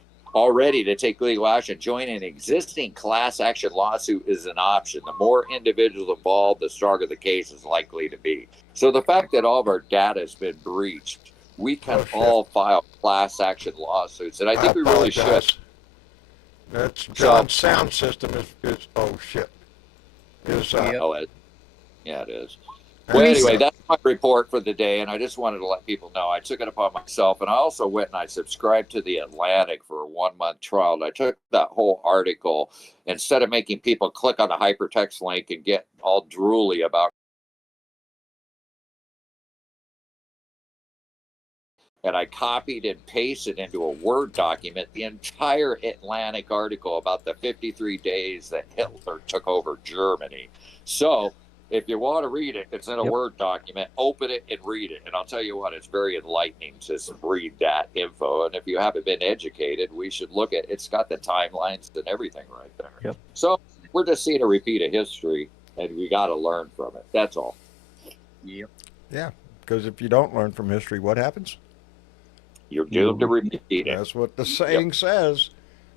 to take legal action. Joining an existing class action lawsuit is an option. The more individuals involved, the stronger the case is likely to be. So the fact that all of our data has been breached, we can all file class action lawsuits, and I think we really should. That's John's sound system is oh shit. Yeah, it is. Well, anyway, that's my report for the day, and I just wanted to let people know I took it upon myself, and I also went and I subscribed to The Atlantic for a 1-month trial, and I took that whole article, instead of making people click on the hypertext link and get all drooly about, and I copied and pasted into a Word document the entire Atlantic article about the 53 days that Hitler took over Germany. So if you want to read it, it's in a Word document. Open it and read it. And I'll tell you what, it's very enlightening to read that info. And if you haven't been educated, we should look at it's got the timelines and everything right there. Yep. So we're just seeing a repeat of history, and we got to learn from it. That's all. Yep. Yeah, because if you don't learn from history, what happens? You're doomed to repeat it. That's what the saying says.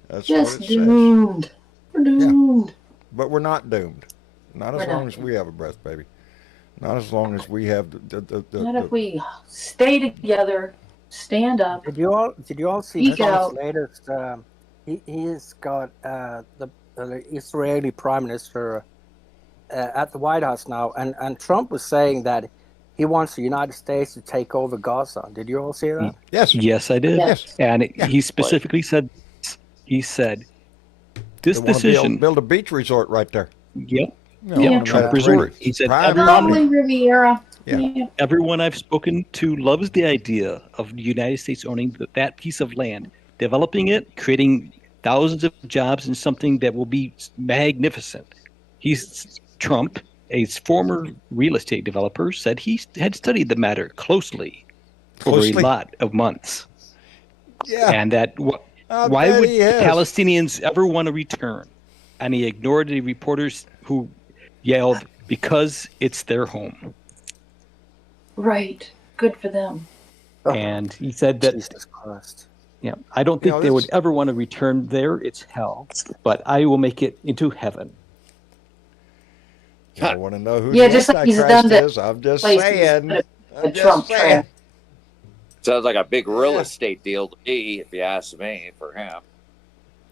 That's Just what it doomed. says. We're doomed. Yeah. But we're not doomed. Not as long as we have a breath, baby. Not as long as we have Not if we stay together, stand up. Did you all see Speak Trump's out. latest? He's got the Israeli Prime Minister at the White House now, and Trump was saying that he wants the United States to take over Gaza. Did you all see that? Yes. Yes, I did. Yes. And he specifically said, this They want to decision. build a beach resort right there. Yep. Trump resort. He said Lovely Riviera. Yeah. everyone I've spoken to loves the idea of the United States owning that piece of land, developing it, creating thousands of jobs, and something that will be magnificent. Trump, a former real estate developer, said he had studied the matter closely over a lot of months. Yeah. And that why would the Palestinians ever want to return? And he ignored the reporters who yelled, because it's their home. Right. Good for them. And he said that, Jesus Christ. yeah, I don't think they would ever want to return there. It's hell. But I will make it into heaven. I want to know who Yeah, the just like he's done Antichrist to is. I'm just places saying. that I'm Trump just saying. Sounds like a big real estate deal to me, if you ask me, for him.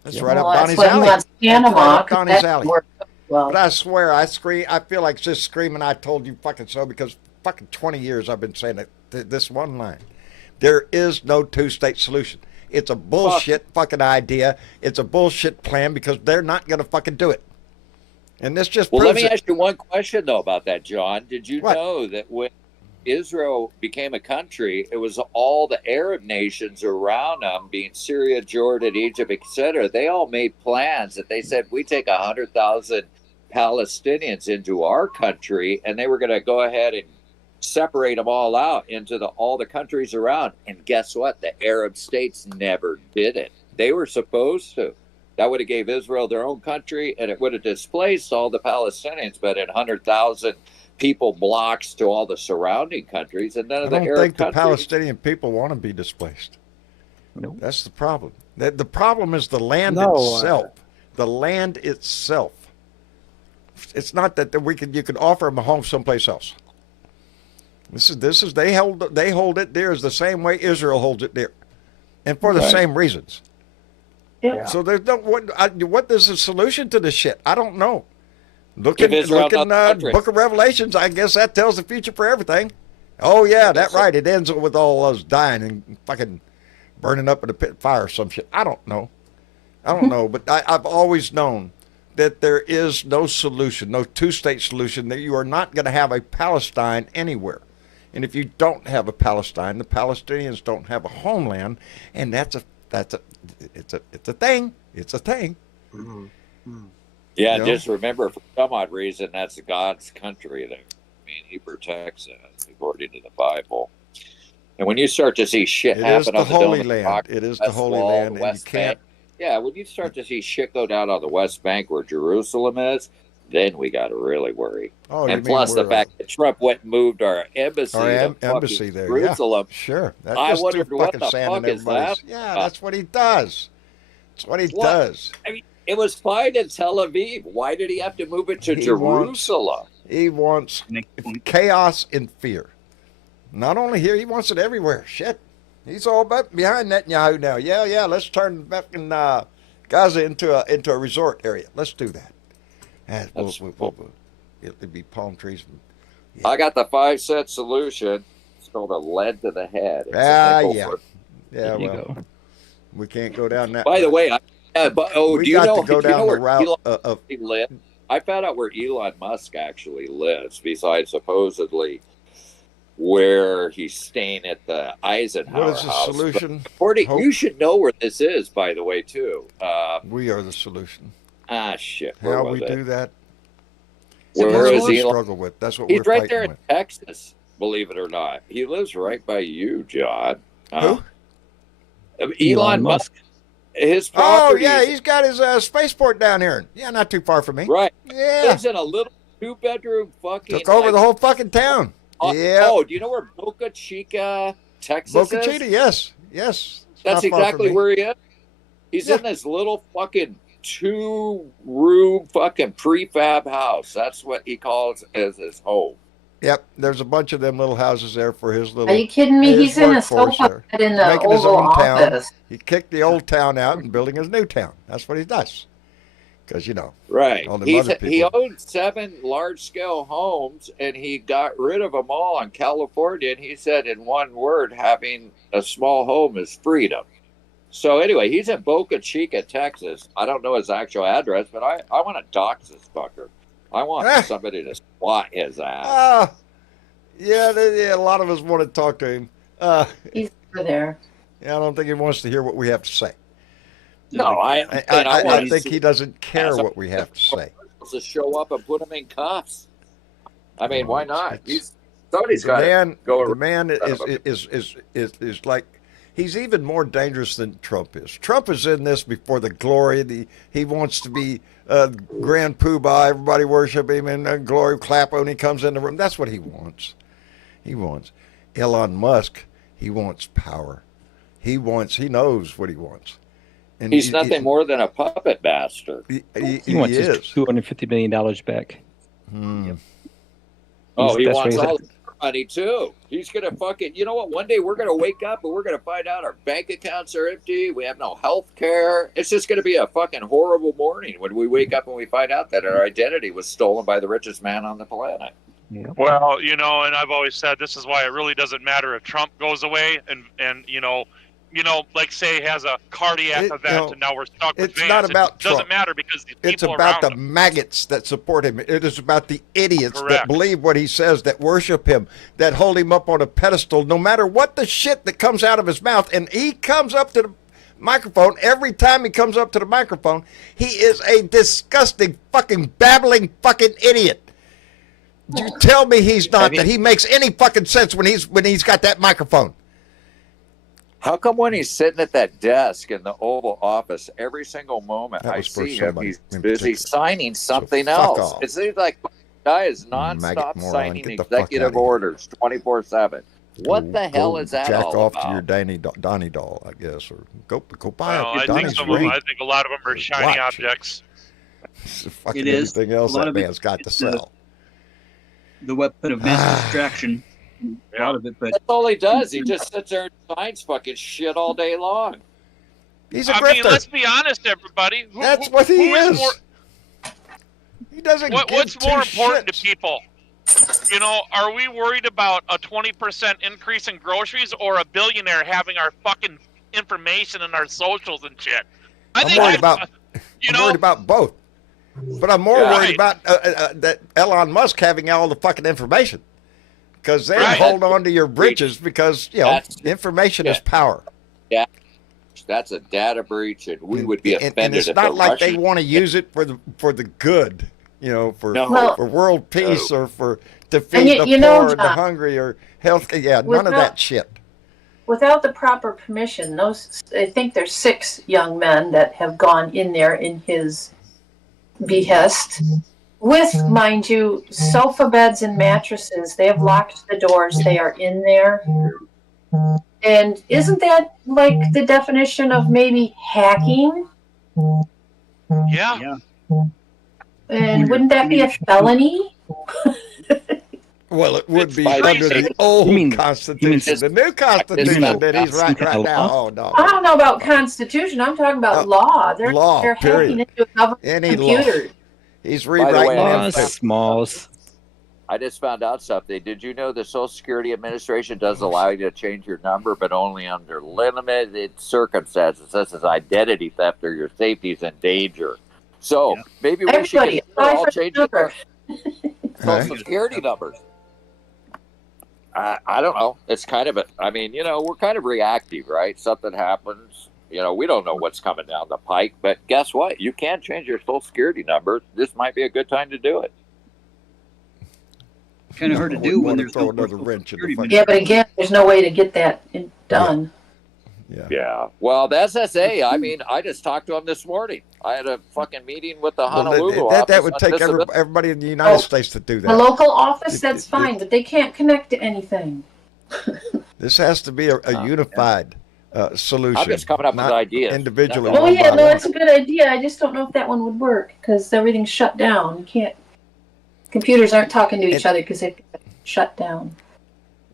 That's right up Well, Donnie's that's what alley. he wants Panama. That's right up 'cause Donnie's that alley. worked well. But I swear, I feel like just screaming, I told you fucking so, because fucking 20 years I've been saying it, this one line. There is no two-state solution. It's a bullshit fucking idea. It's a bullshit plan because they're not going to fucking do it. And this just Well, proves let me it. ask you one question, though, about that, John. Did you What? know that when Israel became a country, it was all the Arab nations around them, being Syria, Jordan, Egypt, etc. They all made plans that they said, we take 100,000 Palestinians into our country, and they were going to go ahead and separate them all out into all the countries around. And guess what? The Arab states never did it. They were supposed to. That would have gave Israel their own country, and it would have displaced all the Palestinians, but in 100,000 people blocks to all the surrounding countries, and none I of the don't Arab think the countries. Palestinian people want to be displaced. Nope. That's the problem. The problem is the land No, itself. The land itself. It's not that you can offer them a home someplace else. This is they hold it there is the same way Israel holds it there, and for the Right. same reasons. Yeah. So there's no what is the solution to this shit? I don't know. Look in Israel not the country. Book of Revelations. I guess that tells the future for everything. Oh yeah, that's right. It ends with all those dying and fucking burning up in a pit of fire or some shit. I don't know. But I've always known that there is no solution, no two-state solution. That you are not going to have a Palestine anywhere. And if you don't have a Palestine, the Palestinians don't have a homeland, and it's a thing. It's a thing. Yeah, You know? just remember, for some odd reason, that's God's country there. I mean, He protects it, according to the Bible. And when you start to see shit It happen is the on the Holy Dome of Land. Rock, It is the West Holy Wall, Land, the and West you can't. Bank. Yeah, when you start to see shit go down on the West Bank where Jerusalem is, then we got to really worry. Oh, you And mean plus the we're, fact that Trump went and moved our embassy our to embassy fucking there, Jerusalem. yeah, sure. That I just threw wondered what fucking the sand in fuck is everybody's. that? Yeah, that's what he does. That's what he What? does. I mean, it was fine in Tel Aviv. Why did he have to move it to Jerusalem? He wants chaos and fear. Not only here, he wants it everywhere. Shit. He's all about behind Netanyahu now. Yeah, let's turn fucking Gaza into a resort area. Let's do that. And it'll be palm trees. Yeah. I got the 5-cent solution. It's called a lead to the head. It's a Yeah. nickel for- Yeah, There you well, go. we can't go down that By the way, we do you got know, to go do you know down the where route Elon of lives? I found out where Elon Musk actually lives, besides supposedly where he's staying at the Eisenhower what is the house. solution? But Hope? you should know where this is, by the way, too. We are the solution. Shit. Where How was we it? do that? Where That's is what we Elon? struggle with. That's what He's we're right fighting there in with. Texas, believe it or not. He lives right by you, John. Who? Elon Musk. His Oh property. yeah, he's got his spaceport down here. Yeah, not too far from me. Right. Yeah. Lives in a little 2-bedroom fucking. Took over the whole fucking town. Yeah. Oh, do you know where Boca Chica, Texas Boca is? Chica, yes. It's That's not far exactly from me. where he is. He's in this little fucking 2-room fucking prefab house. That's what he calls as his home. Yep, there's a bunch of them little houses there for his little. Are you kidding me? his He's in a workforce sofa there. bed in the Making his Oval own town. Office. He kicked the old town out and building his new town. That's what he does. Because Right. all the other He people. owned 7 large-scale homes, and he got rid of them all in California. And he said, in one word, having a small home is freedom. So anyway, he's in Boca Chica, Texas. I don't know his actual address, but I want to dox this fucker. I want somebody to swat his ass. Yeah, a lot of us want to talk to him. He's over there. Yeah, I don't think he wants to hear what we have to say. No, I think he doesn't care what we have to say. To show up and put him in cuffs. I mean, why not? Somebody's got to go. The man is like, he's even more dangerous than Trump is. Trump is in this before the glory. He wants to be grand poobah. Everybody worship him and glory clap when he comes in the room. That's what he wants. He wants Elon Musk. He wants power. He knows what he wants. And he's nothing more than a puppet bastard. He wants his $250 million back. Yep. Oh, he wants all the money too. He's gonna fucking. You know what? One day we're gonna wake up and we're gonna find out our bank accounts are empty. We have no health care. It's just gonna be a fucking horrible morning when we wake up and we find out that our identity was stolen by the richest man on the planet. Yep. Well, and I've always said this is why it really doesn't matter if Trump goes away and like say has a cardiac event and now we're stuck with it's Vance. not about it doesn't Trump. matter because these It's people about around the him. maggots that support him. It is about the idiots that Correct. believe what he says, that worship him, that hold him up on a pedestal, no matter what the shit that comes out of his mouth. And he comes up to the microphone. Every time he comes up to the microphone, he is a disgusting, fucking, babbling fucking idiot. You tell me he's not, that he makes any fucking sense when he's got that microphone. How come when he's sitting at that desk in the Oval Office, every single moment That I was for see him, somebody he's in busy particular. signing something fuck else? off. It seems like the guy is Maggot nonstop moron, signing get the fuck executive outta here. orders 24/7. What the hell is that jack all off about? to your Donnie doll, I guess, or go buy Well, I Donnie's think ring. I think a lot of them are shiny Watch. objects. Fucking It is. anything else A lot that of it- man's got to it's sell. The weapon of mass distraction. A lot of it, but That's all he does. He just sits there and signs fucking shit all day long. He's a I grifter. mean, let's be honest, everybody. That's what he who is. more, He doesn't give what's two more important shits. to people? Are we worried about a 20% increase in groceries or a billionaire having our fucking information and our socials and shit? I'm worried about both. But I'm more worried about that Elon Musk having all the fucking information. Because they hold on to your bridges because, information is power. Yeah. That's a data breach, and we would be offended And it's if not the like they Russians- want to use it for the good, for No. for world peace or to And feed the you poor know, and the John, hungry or health. Yeah, none of that shit. Without the proper permission, I think there's 6 young men that have gone in there in his behest with, mind you, sofa beds and mattresses. They have locked the doors. They are in there. And isn't that like the definition of maybe hacking? Yeah. And wouldn't that be a felony? Well, it would be crazy. under the old Constitution. The new Constitution that he's writing right now. Oh, no. I don't know about Constitution. I'm talking about law. They're hacking period. into a government Any law. computer. He's By the rewriting way, everything. Smalls. I just found out something. Did you know the Social Security Administration does allow you to change your number, but only under limited circumstances, such as identity theft or your safety is in danger? So maybe we should Everybody, consider apply all for the changing number. our Social Security numbers. I don't know. It's kind of we're kind of reactive, right? Something happens. We don't know what's coming down the pike, but guess what? You can change your Social Security number. This might be a good time to do it. kind of hard to do when there's throw no another wrench in the fucking. Yeah, but again, there's no way to get that done. Yeah. Well, the SSA, I just talked to them this morning. I had a fucking meeting with the Honolulu office. That would on take disability. everybody in the United States to do The that. local office, that's fine, but they can't connect to anything. This has to be a unified solution. I'm just coming up with not ideas. Individually. Oh one yeah, by no, one. it's a good idea. I just don't know if that one would work because everything's shut down. You can't. Computers aren't talking to each other because they've shut down.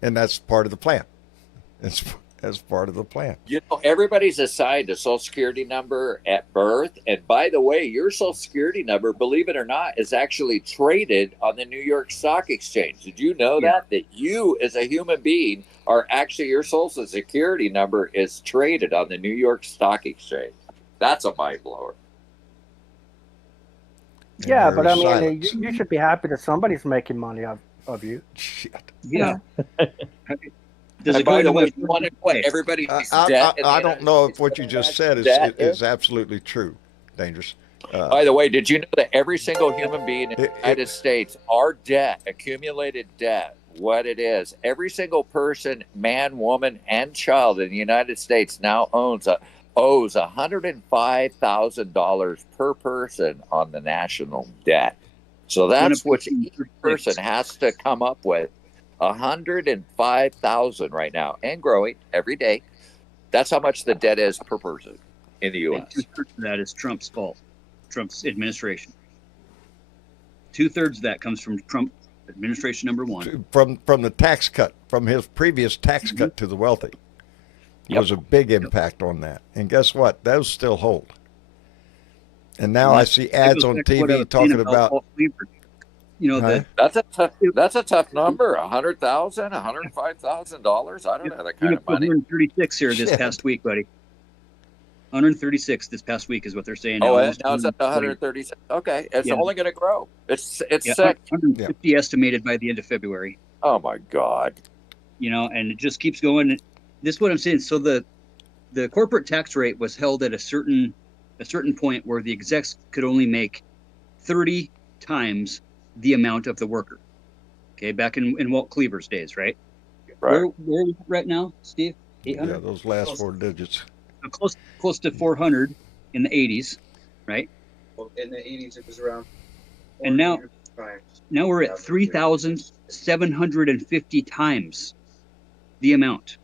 And that's part of the plan. That's part of the plan. Everybody's assigned a Social Security number at birth. And by the way, your Social Security number, believe it or not, is actually traded on the New York Stock Exchange. Did you know that? That you, as a human being, are actually your Social Security number is traded on the New York Stock Exchange. That's a mind blower. Yeah, but I mean, you should be happy that somebody's making money of you. Shit. Yeah. Does it by the way, everybody's debt? I don't know if what you just said is absolutely true. Dangerous. By the way, did you know that every single human being in the United States, our debt, accumulated debt, what it is, every single person, man, woman, and child in the United States now owes $105,000 per person on the national debt. So that's what each person has to come up with. $105,000 right now, and growing every day. That's how much the debt is per person in the U.S. And 2/3 of that is Trump's fault, Trump's administration. 2/3 of that comes from Trump administration number 1. From the tax cut, from his previous tax cut to the wealthy. There was a big impact on that. And guess what? Those still hold. And now I see ads on TV talking about you know, Huh? That's a tough number. $100,000, $105,000. I don't have that kind of money. 136 here this Shit. past week, buddy. 136 this past week is what they're saying. Oh, Almost now it's at 136. Okay, it's Yeah. only going to grow. It's Yeah, sick. 150 estimated by the end of February. Oh my God. You know, and it just keeps going. This is what I'm saying. So the corporate tax rate was held at a certain point where the execs could only make 30 times the amount of the worker. Okay, back in Walt Cleaver's days, right? Right. Where are we right now, Steve? 800? Yeah, those last 4 digits. Close to 400 in the 80s, right? Well, in the 80s, it was around. And now 400 now we're at 3,750 times the amount.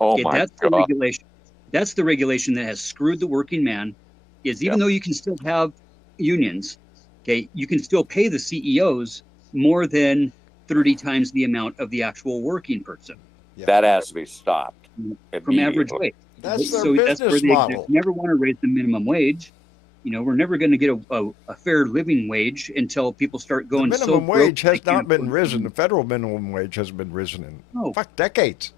Oh Okay, my that's the God. regulation. That's the regulation that has screwed the working man. Is even though you can still have unions, okay, you can still pay the CEOs more than 30 times the amount of the actual working person That has to be stopped from average immediately. wage. That's their So that's business where they model. never want to raise the minimum wage. You know, we're never going to get a fair living wage until people start The going. minimum so wage broke has they not can't been afford risen. it. The federal minimum wage hasn't been risen in No. decades.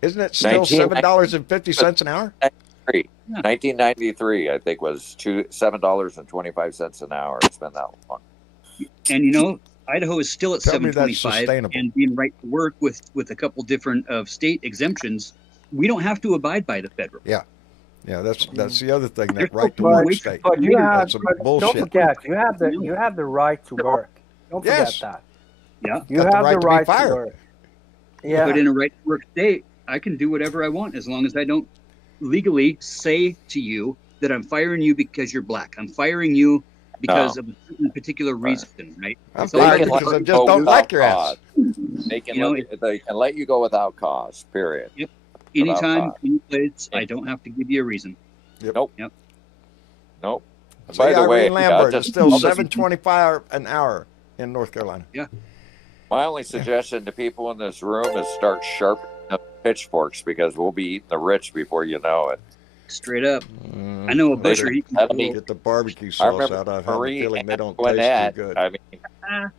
Isn't it still 19 $7.50 an hour? 1993, I think, was $7.25 an hour. It's been that long. And you know, Idaho is still at Tell me that's 725 sustainable. and being right to work with a couple different of state exemptions. We don't have to abide by the federal. Yeah, that's the other thing. That There's right to no work way state. But you have, That's some but don't bullshit. forget, you have the right to work. Don't forget Yes. that. Yeah. You Got the have right the to be right to fired. work. Yeah. But in a right to work state, I can do whatever I want as long as I don't legally say to you that I'm firing you because you're black. I'm firing you because of a certain particular reason, right? I'm So fired I because can- I just don't like your ass. They can, You know, they can let you go without cause, period. Yep. Anytime, Without any place, I don't have to give you a reason. Nope. Yep. Nope. See, By the way, Irene Lambert, it's just still public- $7.25 an hour in North Carolina. my only suggestion to people in this room is start sharpening up pitchforks because we'll be eating the rich before you know it. Straight up. I know a butcher. He Let can me Get the barbecue I sauce remember out. I have a Marie feeling they don't taste Antoinette. too good. I mean,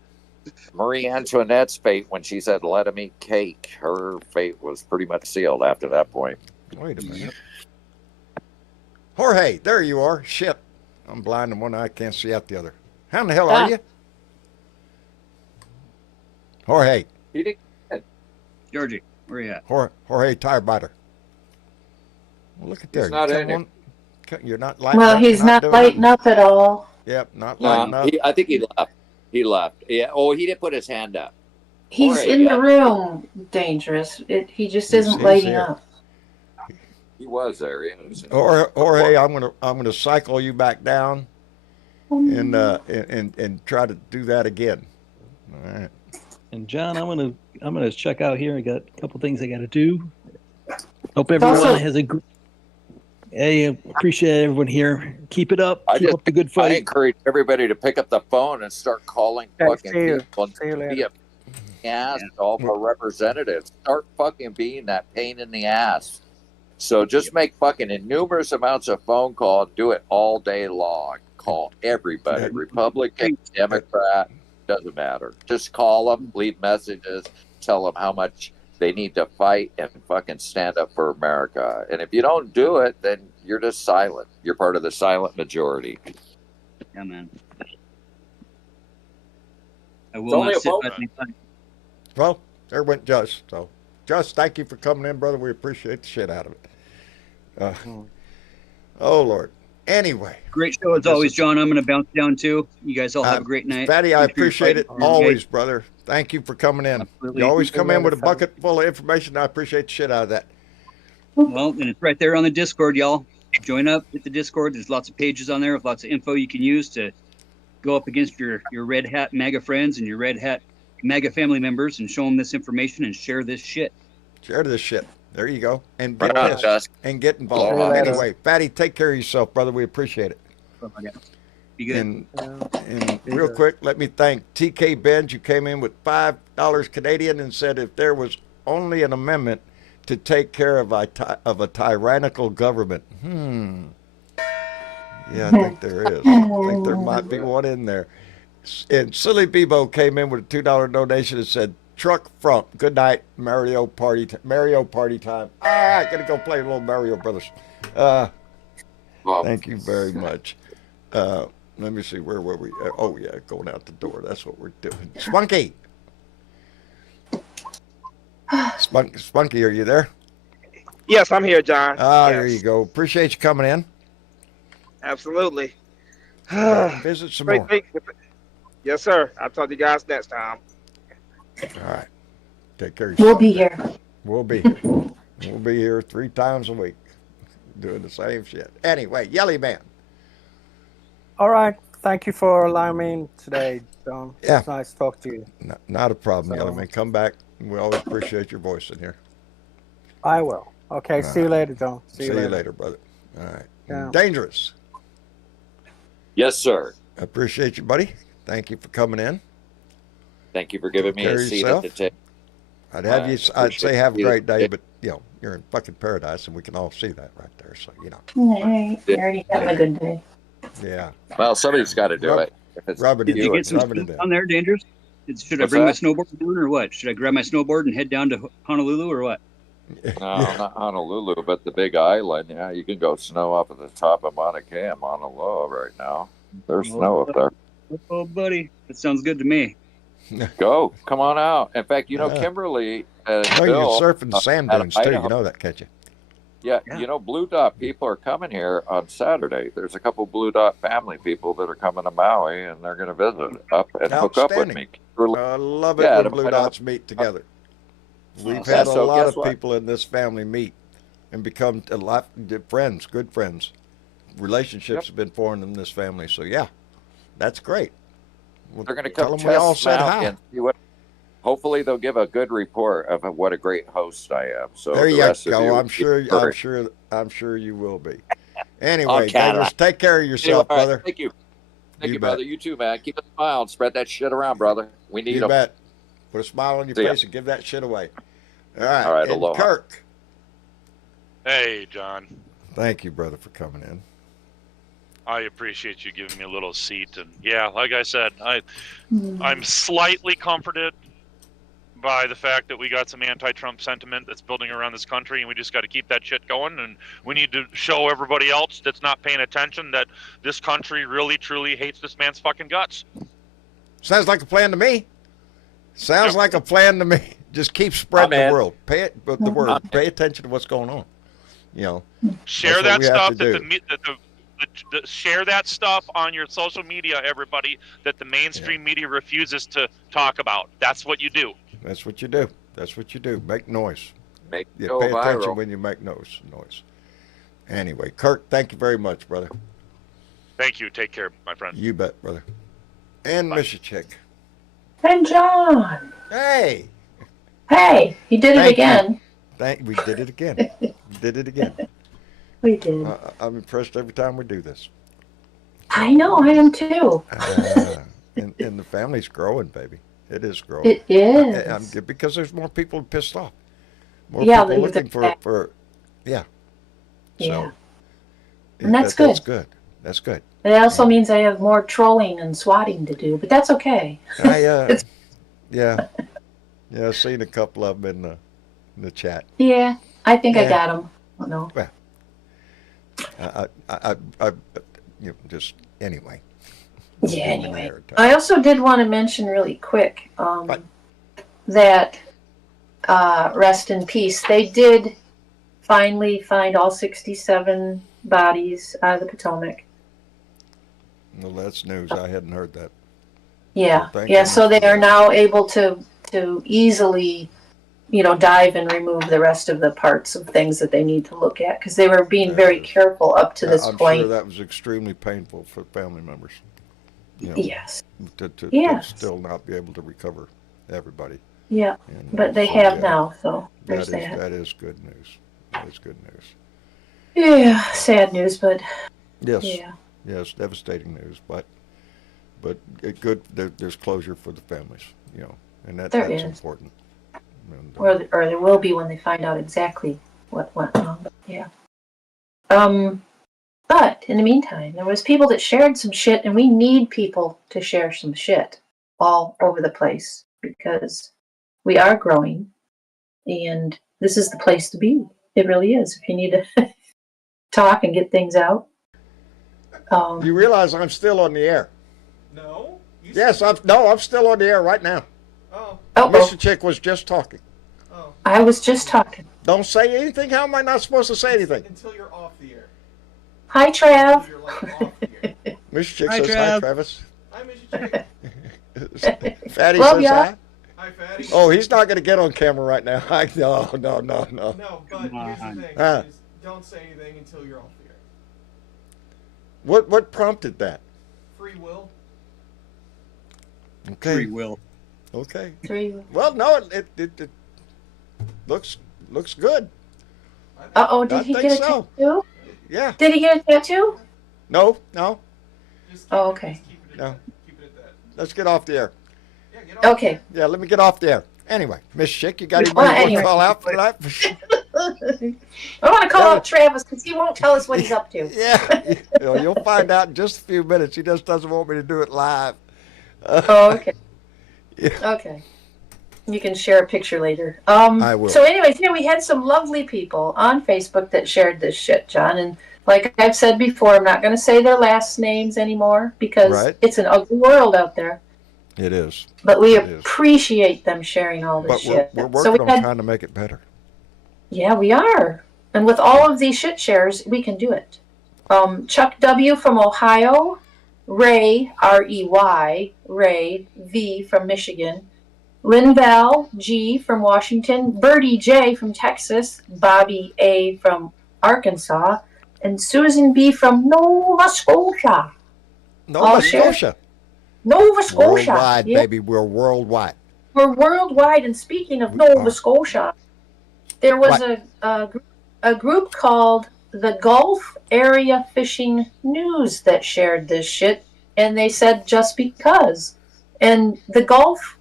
Marie Antoinette's fate when she said, "Let him eat cake," her fate was pretty much sealed after that point. Wait a minute. Jorge, there you are. Shit. I'm blind in one eye, can't see out the other. How in the hell are you? Jorge. He didn't. Georgie, where you at? Jorge Tire Biter. Well, look at there. He's not in on. You're not lighting Well, up. he's not doing lighting nothing. up at all. Yep, not lighting up. I think he left. He left. Yeah. Oh, he didn't put his hand up. He's Jorge, in yeah. the room. Dangerous. He just He's- isn't he's lighting here. up. He was there. He was. Jorge, I'm gonna cycle you back down and try to do that again. All right. And John, I'm gonna check out here. I got a couple things I got to do. Hope everyone Also- has a. Hey, appreciate everyone here. Keep it up. I Keep up the good I fight. encourage everybody to pick up the phone and start calling Okay, fucking see you. people. See you later. Be a ass to all our representatives. Start fucking being that pain in the ass. So just make fucking innumerous amounts of phone calls. Do it all day long. Call everybody, Yeah. Republican, Democrat, doesn't matter. Just call them, leave messages, tell them how much they need to fight and fucking stand up for America. And if you don't do it, then you're just silent. You're part of the silent majority. Yeah, man. I It's will only not a sit vote. by my side. Well, there went Just. So, Just, thank you for coming in, brother. We appreciate the shit out of it. Oh Lord. Anyway, Great show as always, John. I'm going to bounce down too. You guys all have a great night. Fatty, I Make sure you're appreciate it fighting. always, brother. Thank you for coming in. Absolutely. You always come in with a Fatty. bucket full of information. I appreciate the shit out of that. Well, and it's right there on the Discord, y'all. Join up with the Discord. There's lots of pages on there with lots of info you can use to go up against your Red Hat MAGA friends and your Red Hat MAGA family members and show them this information and share this shit. Share this shit. There you go. And get Right on, pissed Gus. and get involved. Aloha. Anyway, Fatty, take care of yourself, brother. We appreciate it. Be good. And real quick, let me thank TK Benz, who came in with $5 Canadian and said if there was only an amendment to take care of a tyrannical government. Yeah, I think there is. I think there might be one in there. And Silly Bebo came in with a $2 donation and said, "Truck front. Good night, Mario party time." I gotta go play a little Mario Brothers. Thank you very much. Let me see, where were we? Oh yeah, going out the door. That's what we're doing. Spunky, Spunky, are you there? Yes, I'm here, John. Ah, yes. There you go. Appreciate you coming in. Absolutely. Visit some more. Yes, sir. I'll talk to you guys next time. All right. Take care of We'll yourself. be here. We'll be here. We'll be here 3 times a week doing the same shit. Anyway, Yelly Man. All right. Thank you for allowing me in today, John. Yeah. It's nice to talk to you. Not a problem, So- Yelly Man. Come back. We always appreciate your voice in here. I will. Okay. All See you later, John. See you later, brother. All right. Yeah. Dangerous. Yes, sir. I appreciate you, buddy. Thank you for coming in. Thank you for giving me a Carry seat yourself. at the table. I'd have you. I'd appreciate say have a you. great day, but you're in fucking paradise, and we can all see that right there. So I already had my good day. Yeah. Well, somebody's got to do Rub- it. If it's rub it Did in. you you, get some Rubbing it snow in. down there, Dangerous? Should I What's bring my that? snowboard down or what? Should I grab my snowboard and head down to Honolulu or what? No, not Honolulu, but the Big Island. Yeah, you can go snow up at the top of Mauna Kea and Mauna Loa right now. There's snow up there. Oh, buddy, that sounds good to me. Go, come on out. In fact, Yeah. Kimberly and Oh, you Bill, can surf in the sand out of dunes too. You Idaho. know that, can't you? Yeah, Yeah. Blue Dot people are coming here on Saturday. There's a couple Blue Dot family people that are coming to Maui, and they're going to visit up and hook up with Outstanding. me. I love it Yeah, when to Blue find out- Dots meet together. We've Yeah, had a so lot guess of what? people in this family meet and become a lot friends, good friends. Relationships have been formed in this family. So yeah, that's great. Well, They're going to tell come them we all test said out hi. and see what. Hopefully, they'll give a good report of what a great host I am. So There the you rest of go. you, I'm sure. encourage. I'm sure you will be. Anyway, Canada. Dangerous, take care of yourself, Anyway, brother. Thank you. Thank You you, bet. brother. You too, man. Keep a smile and spread that shit around, brother. We need You them. bet. Put a smile on your See ya. face and give that shit away. All right. All right, And aloha. Kirk, Hey, John. thank you, brother, for coming in. I appreciate you giving me a little seat, and yeah, like I said, I'm slightly comforted by the fact that we got some anti-Trump sentiment that's building around this country, and we just got to keep that shit going. And we need to show everybody else that's not paying attention that this country really, truly hates this man's fucking guts. Sounds like a plan to me. Sounds like a plan to me. Just keep spreading I'm in. the word. The word. Pay attention to what's going on. Share That's what that we have stuff to that do. share that stuff on your social media, everybody, that the mainstream media refuses to talk about. That's what you do. That's what you do. That's what you do. Make noise. Make it Yeah, go pay attention viral. when you make noise. Anyway, Kirk, thank you very much, brother. Thank you. Take care, my friend. You bet, brother. And Miss Chick. And John. Hey. Hey, he did it Thank you. again. We did it again. We did. I'm impressed every time we do this. I know, I am too. And the family's growing, baby. It is growing. It is. Because there's more people pissed off. More Yeah, people they're- looking for yeah. Yeah. So, And that's That's good. good. That's good. It also means I have more trolling and swatting to do, but that's okay. Yeah. I've seen a couple of them in the chat. Yeah, I think I Yeah. got them. I don't know. Well, I just anyway. Yeah, anyway. I also did want to mention really quick that rest in peace. They did finally find all 67 bodies out of the Potomac. Well, that's news. I hadn't heard that. Yeah, Thank yeah. So goodness they for are now able to easily, dive and remove the rest of the parts of things that they need to look at because they were being very careful up to this I'm point. sure that was extremely painful for family members. Yes. To Yes. still not be able to recover everybody. Yeah, And, but they so, have yeah, now, so there's that is good news. That is good news. Yeah, sad news, but Yes. yeah. Yes, devastating news, but good. There's closure for the families, and that's There is. important. And, Or there will be when they find out exactly what went wrong. Yeah. But in the meantime, there was people that shared some shit, and we need people to share some shit all over the place because we are growing, and this is the place to be. It really is. If you need to talk and get things out. You realize I'm still on the air? No. Yes, I'm still on the air right now. Oh. Mr. Chick was just talking. Oh. I was just talking. Don't say anything. How am I not supposed to say anything? Until you're off the air. Hi, Trav. You're like off the air. Mr. Chick Hi, says Trav. hi, Travis. Hi, Mr. Chick. Fatty Love says ya. hi. Hi, Fatty. Oh, he's not going to get on camera right now. No. No, but here's the thing. Is don't say anything until you're off the air. What prompted that? Free will. Okay. Free will. Okay. Free will. Well, no, it looks good. Uh-oh, did I he think get a so. tattoo? Yeah. Did he get a tattoo? No. Oh, okay. No. Let's get off the air. Okay. Yeah, let me get off the air. Anyway, Miss Chick, you got Well, anybody you want to anyway. call out for that? I want to call out Travis because he won't tell us what he's up to. Yeah. You'll find out in just a few minutes. He just doesn't want me to do it live. Oh, okay. Yeah. Okay. You can share a picture later. I will. So anyways, we had some lovely people on Facebook that shared this shit, John. And like I've said before, I'm not going to say their last names anymore because Right. it's an ugly world out there. It is. But we It is. appreciate them sharing all this But shit. we're So working we on had, trying to make it better. yeah, we are. And with all of these shit shares, we can do it. Chuck W. from Ohio, Ray, R-E-Y, Ray, V. from Michigan, Lynn Val G. from Washington, Birdie J. from Texas, Bobby A. from Arkansas, and Susan B. from Nova Scotia. Nova Scotia. Nova Scotia. Worldwide, Yeah. baby. We're worldwide. We're worldwide, and speaking of Nova Scotia, there was a group called the Gulf Area Fishing News that shared this shit, and they said just because. And the Gulf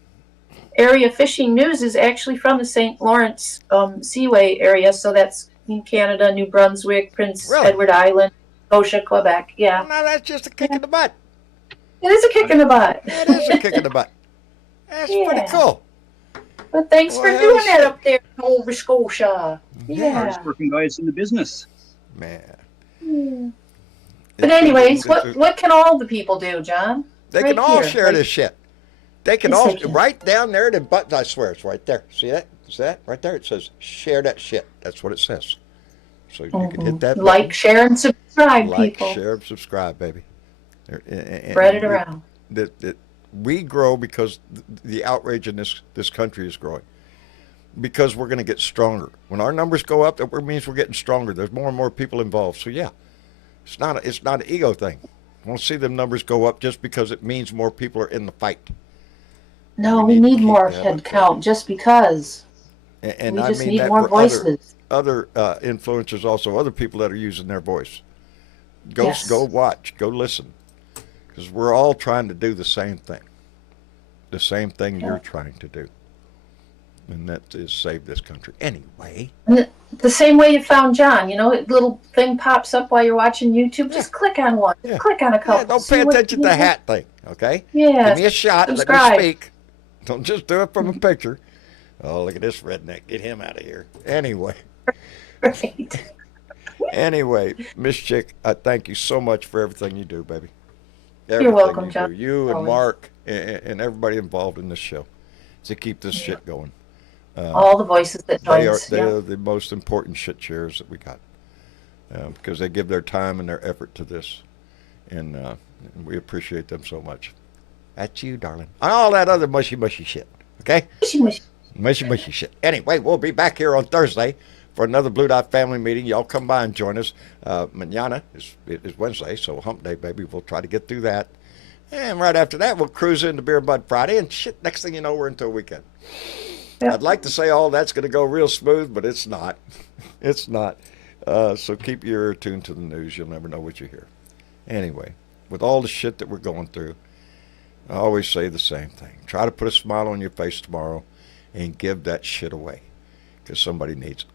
Area Fishing News is actually from the St. Lawrence Seaway area, so that's in Canada, New Brunswick, Prince Edward Island, Scotia, Quebec. Yeah. No, that's just a kick in the butt. It is a kick in the butt. That is a kick in the butt. That's pretty cool. But thanks for Well, doing that up there in Nova Scotia. Yeah. Hardest working guys in the business. Man. Yeah. But anyways, what can all the people do, John? They Right can all here. share Like, this shit. They can Yes, all, they can. right down there, the button, I swear, it's right there. See that? See that? Right there, it says, share that shit. That's what it says. So you can hit that Like, button. share, and subscribe, Like, people. share, and subscribe, baby. Spread it around. We grow because the outrage in this country is growing. Because we're going to get stronger. When our numbers go up, that means we're getting stronger. There's more and more people involved. So yeah, it's not an ego thing. I want to see them numbers go up just because it means more people are in the fight. No, we need more head count just because. And We I just mean need that more for voices. other influencers also, other people that are using their voice. Go watch, go listen, because we're all trying to do the same thing you're trying to do, and that is save this country. Anyway, The same way you found John, a little thing pops up while you're watching YouTube. Just click on one. Yeah. Click on a couple. don't See pay what attention to you the think. hat thing, okay? Yeah. Give me a shot. Subscribe. Let me speak. Don't just do it from a picture. Oh, look at this redneck. Get him out of here. Anyway. Right. Anyway, Miss Chick, I thank you so much for everything you do, baby. You're welcome, you John. do. You and Always. Mark and everybody involved in this show to keep this shit going. All the voices that join us. They Yeah. are the most important shit shares that we got because they give their time and their effort to this, and we appreciate them so much. That's you, darling. And all that other mushy shit, okay? Mushy shit. Anyway, we'll be back here on Thursday for another Blue Dot family meeting. Y'all come by and join us. Mañana is Wednesday, so hump day, baby. We'll try to get through that. And right after that, we'll cruise into Beer and Bud Friday, and shit, next thing you know, we're into a weekend. Yep. I'd like to say all that's going to go real smooth, but it's not. It's not. So keep your ear tuned to the news. You'll never know what you hear. Anyway, with all the shit that we're going through, I always say the same thing. Try to put a smile on your face tomorrow and give that shit away because somebody needs it.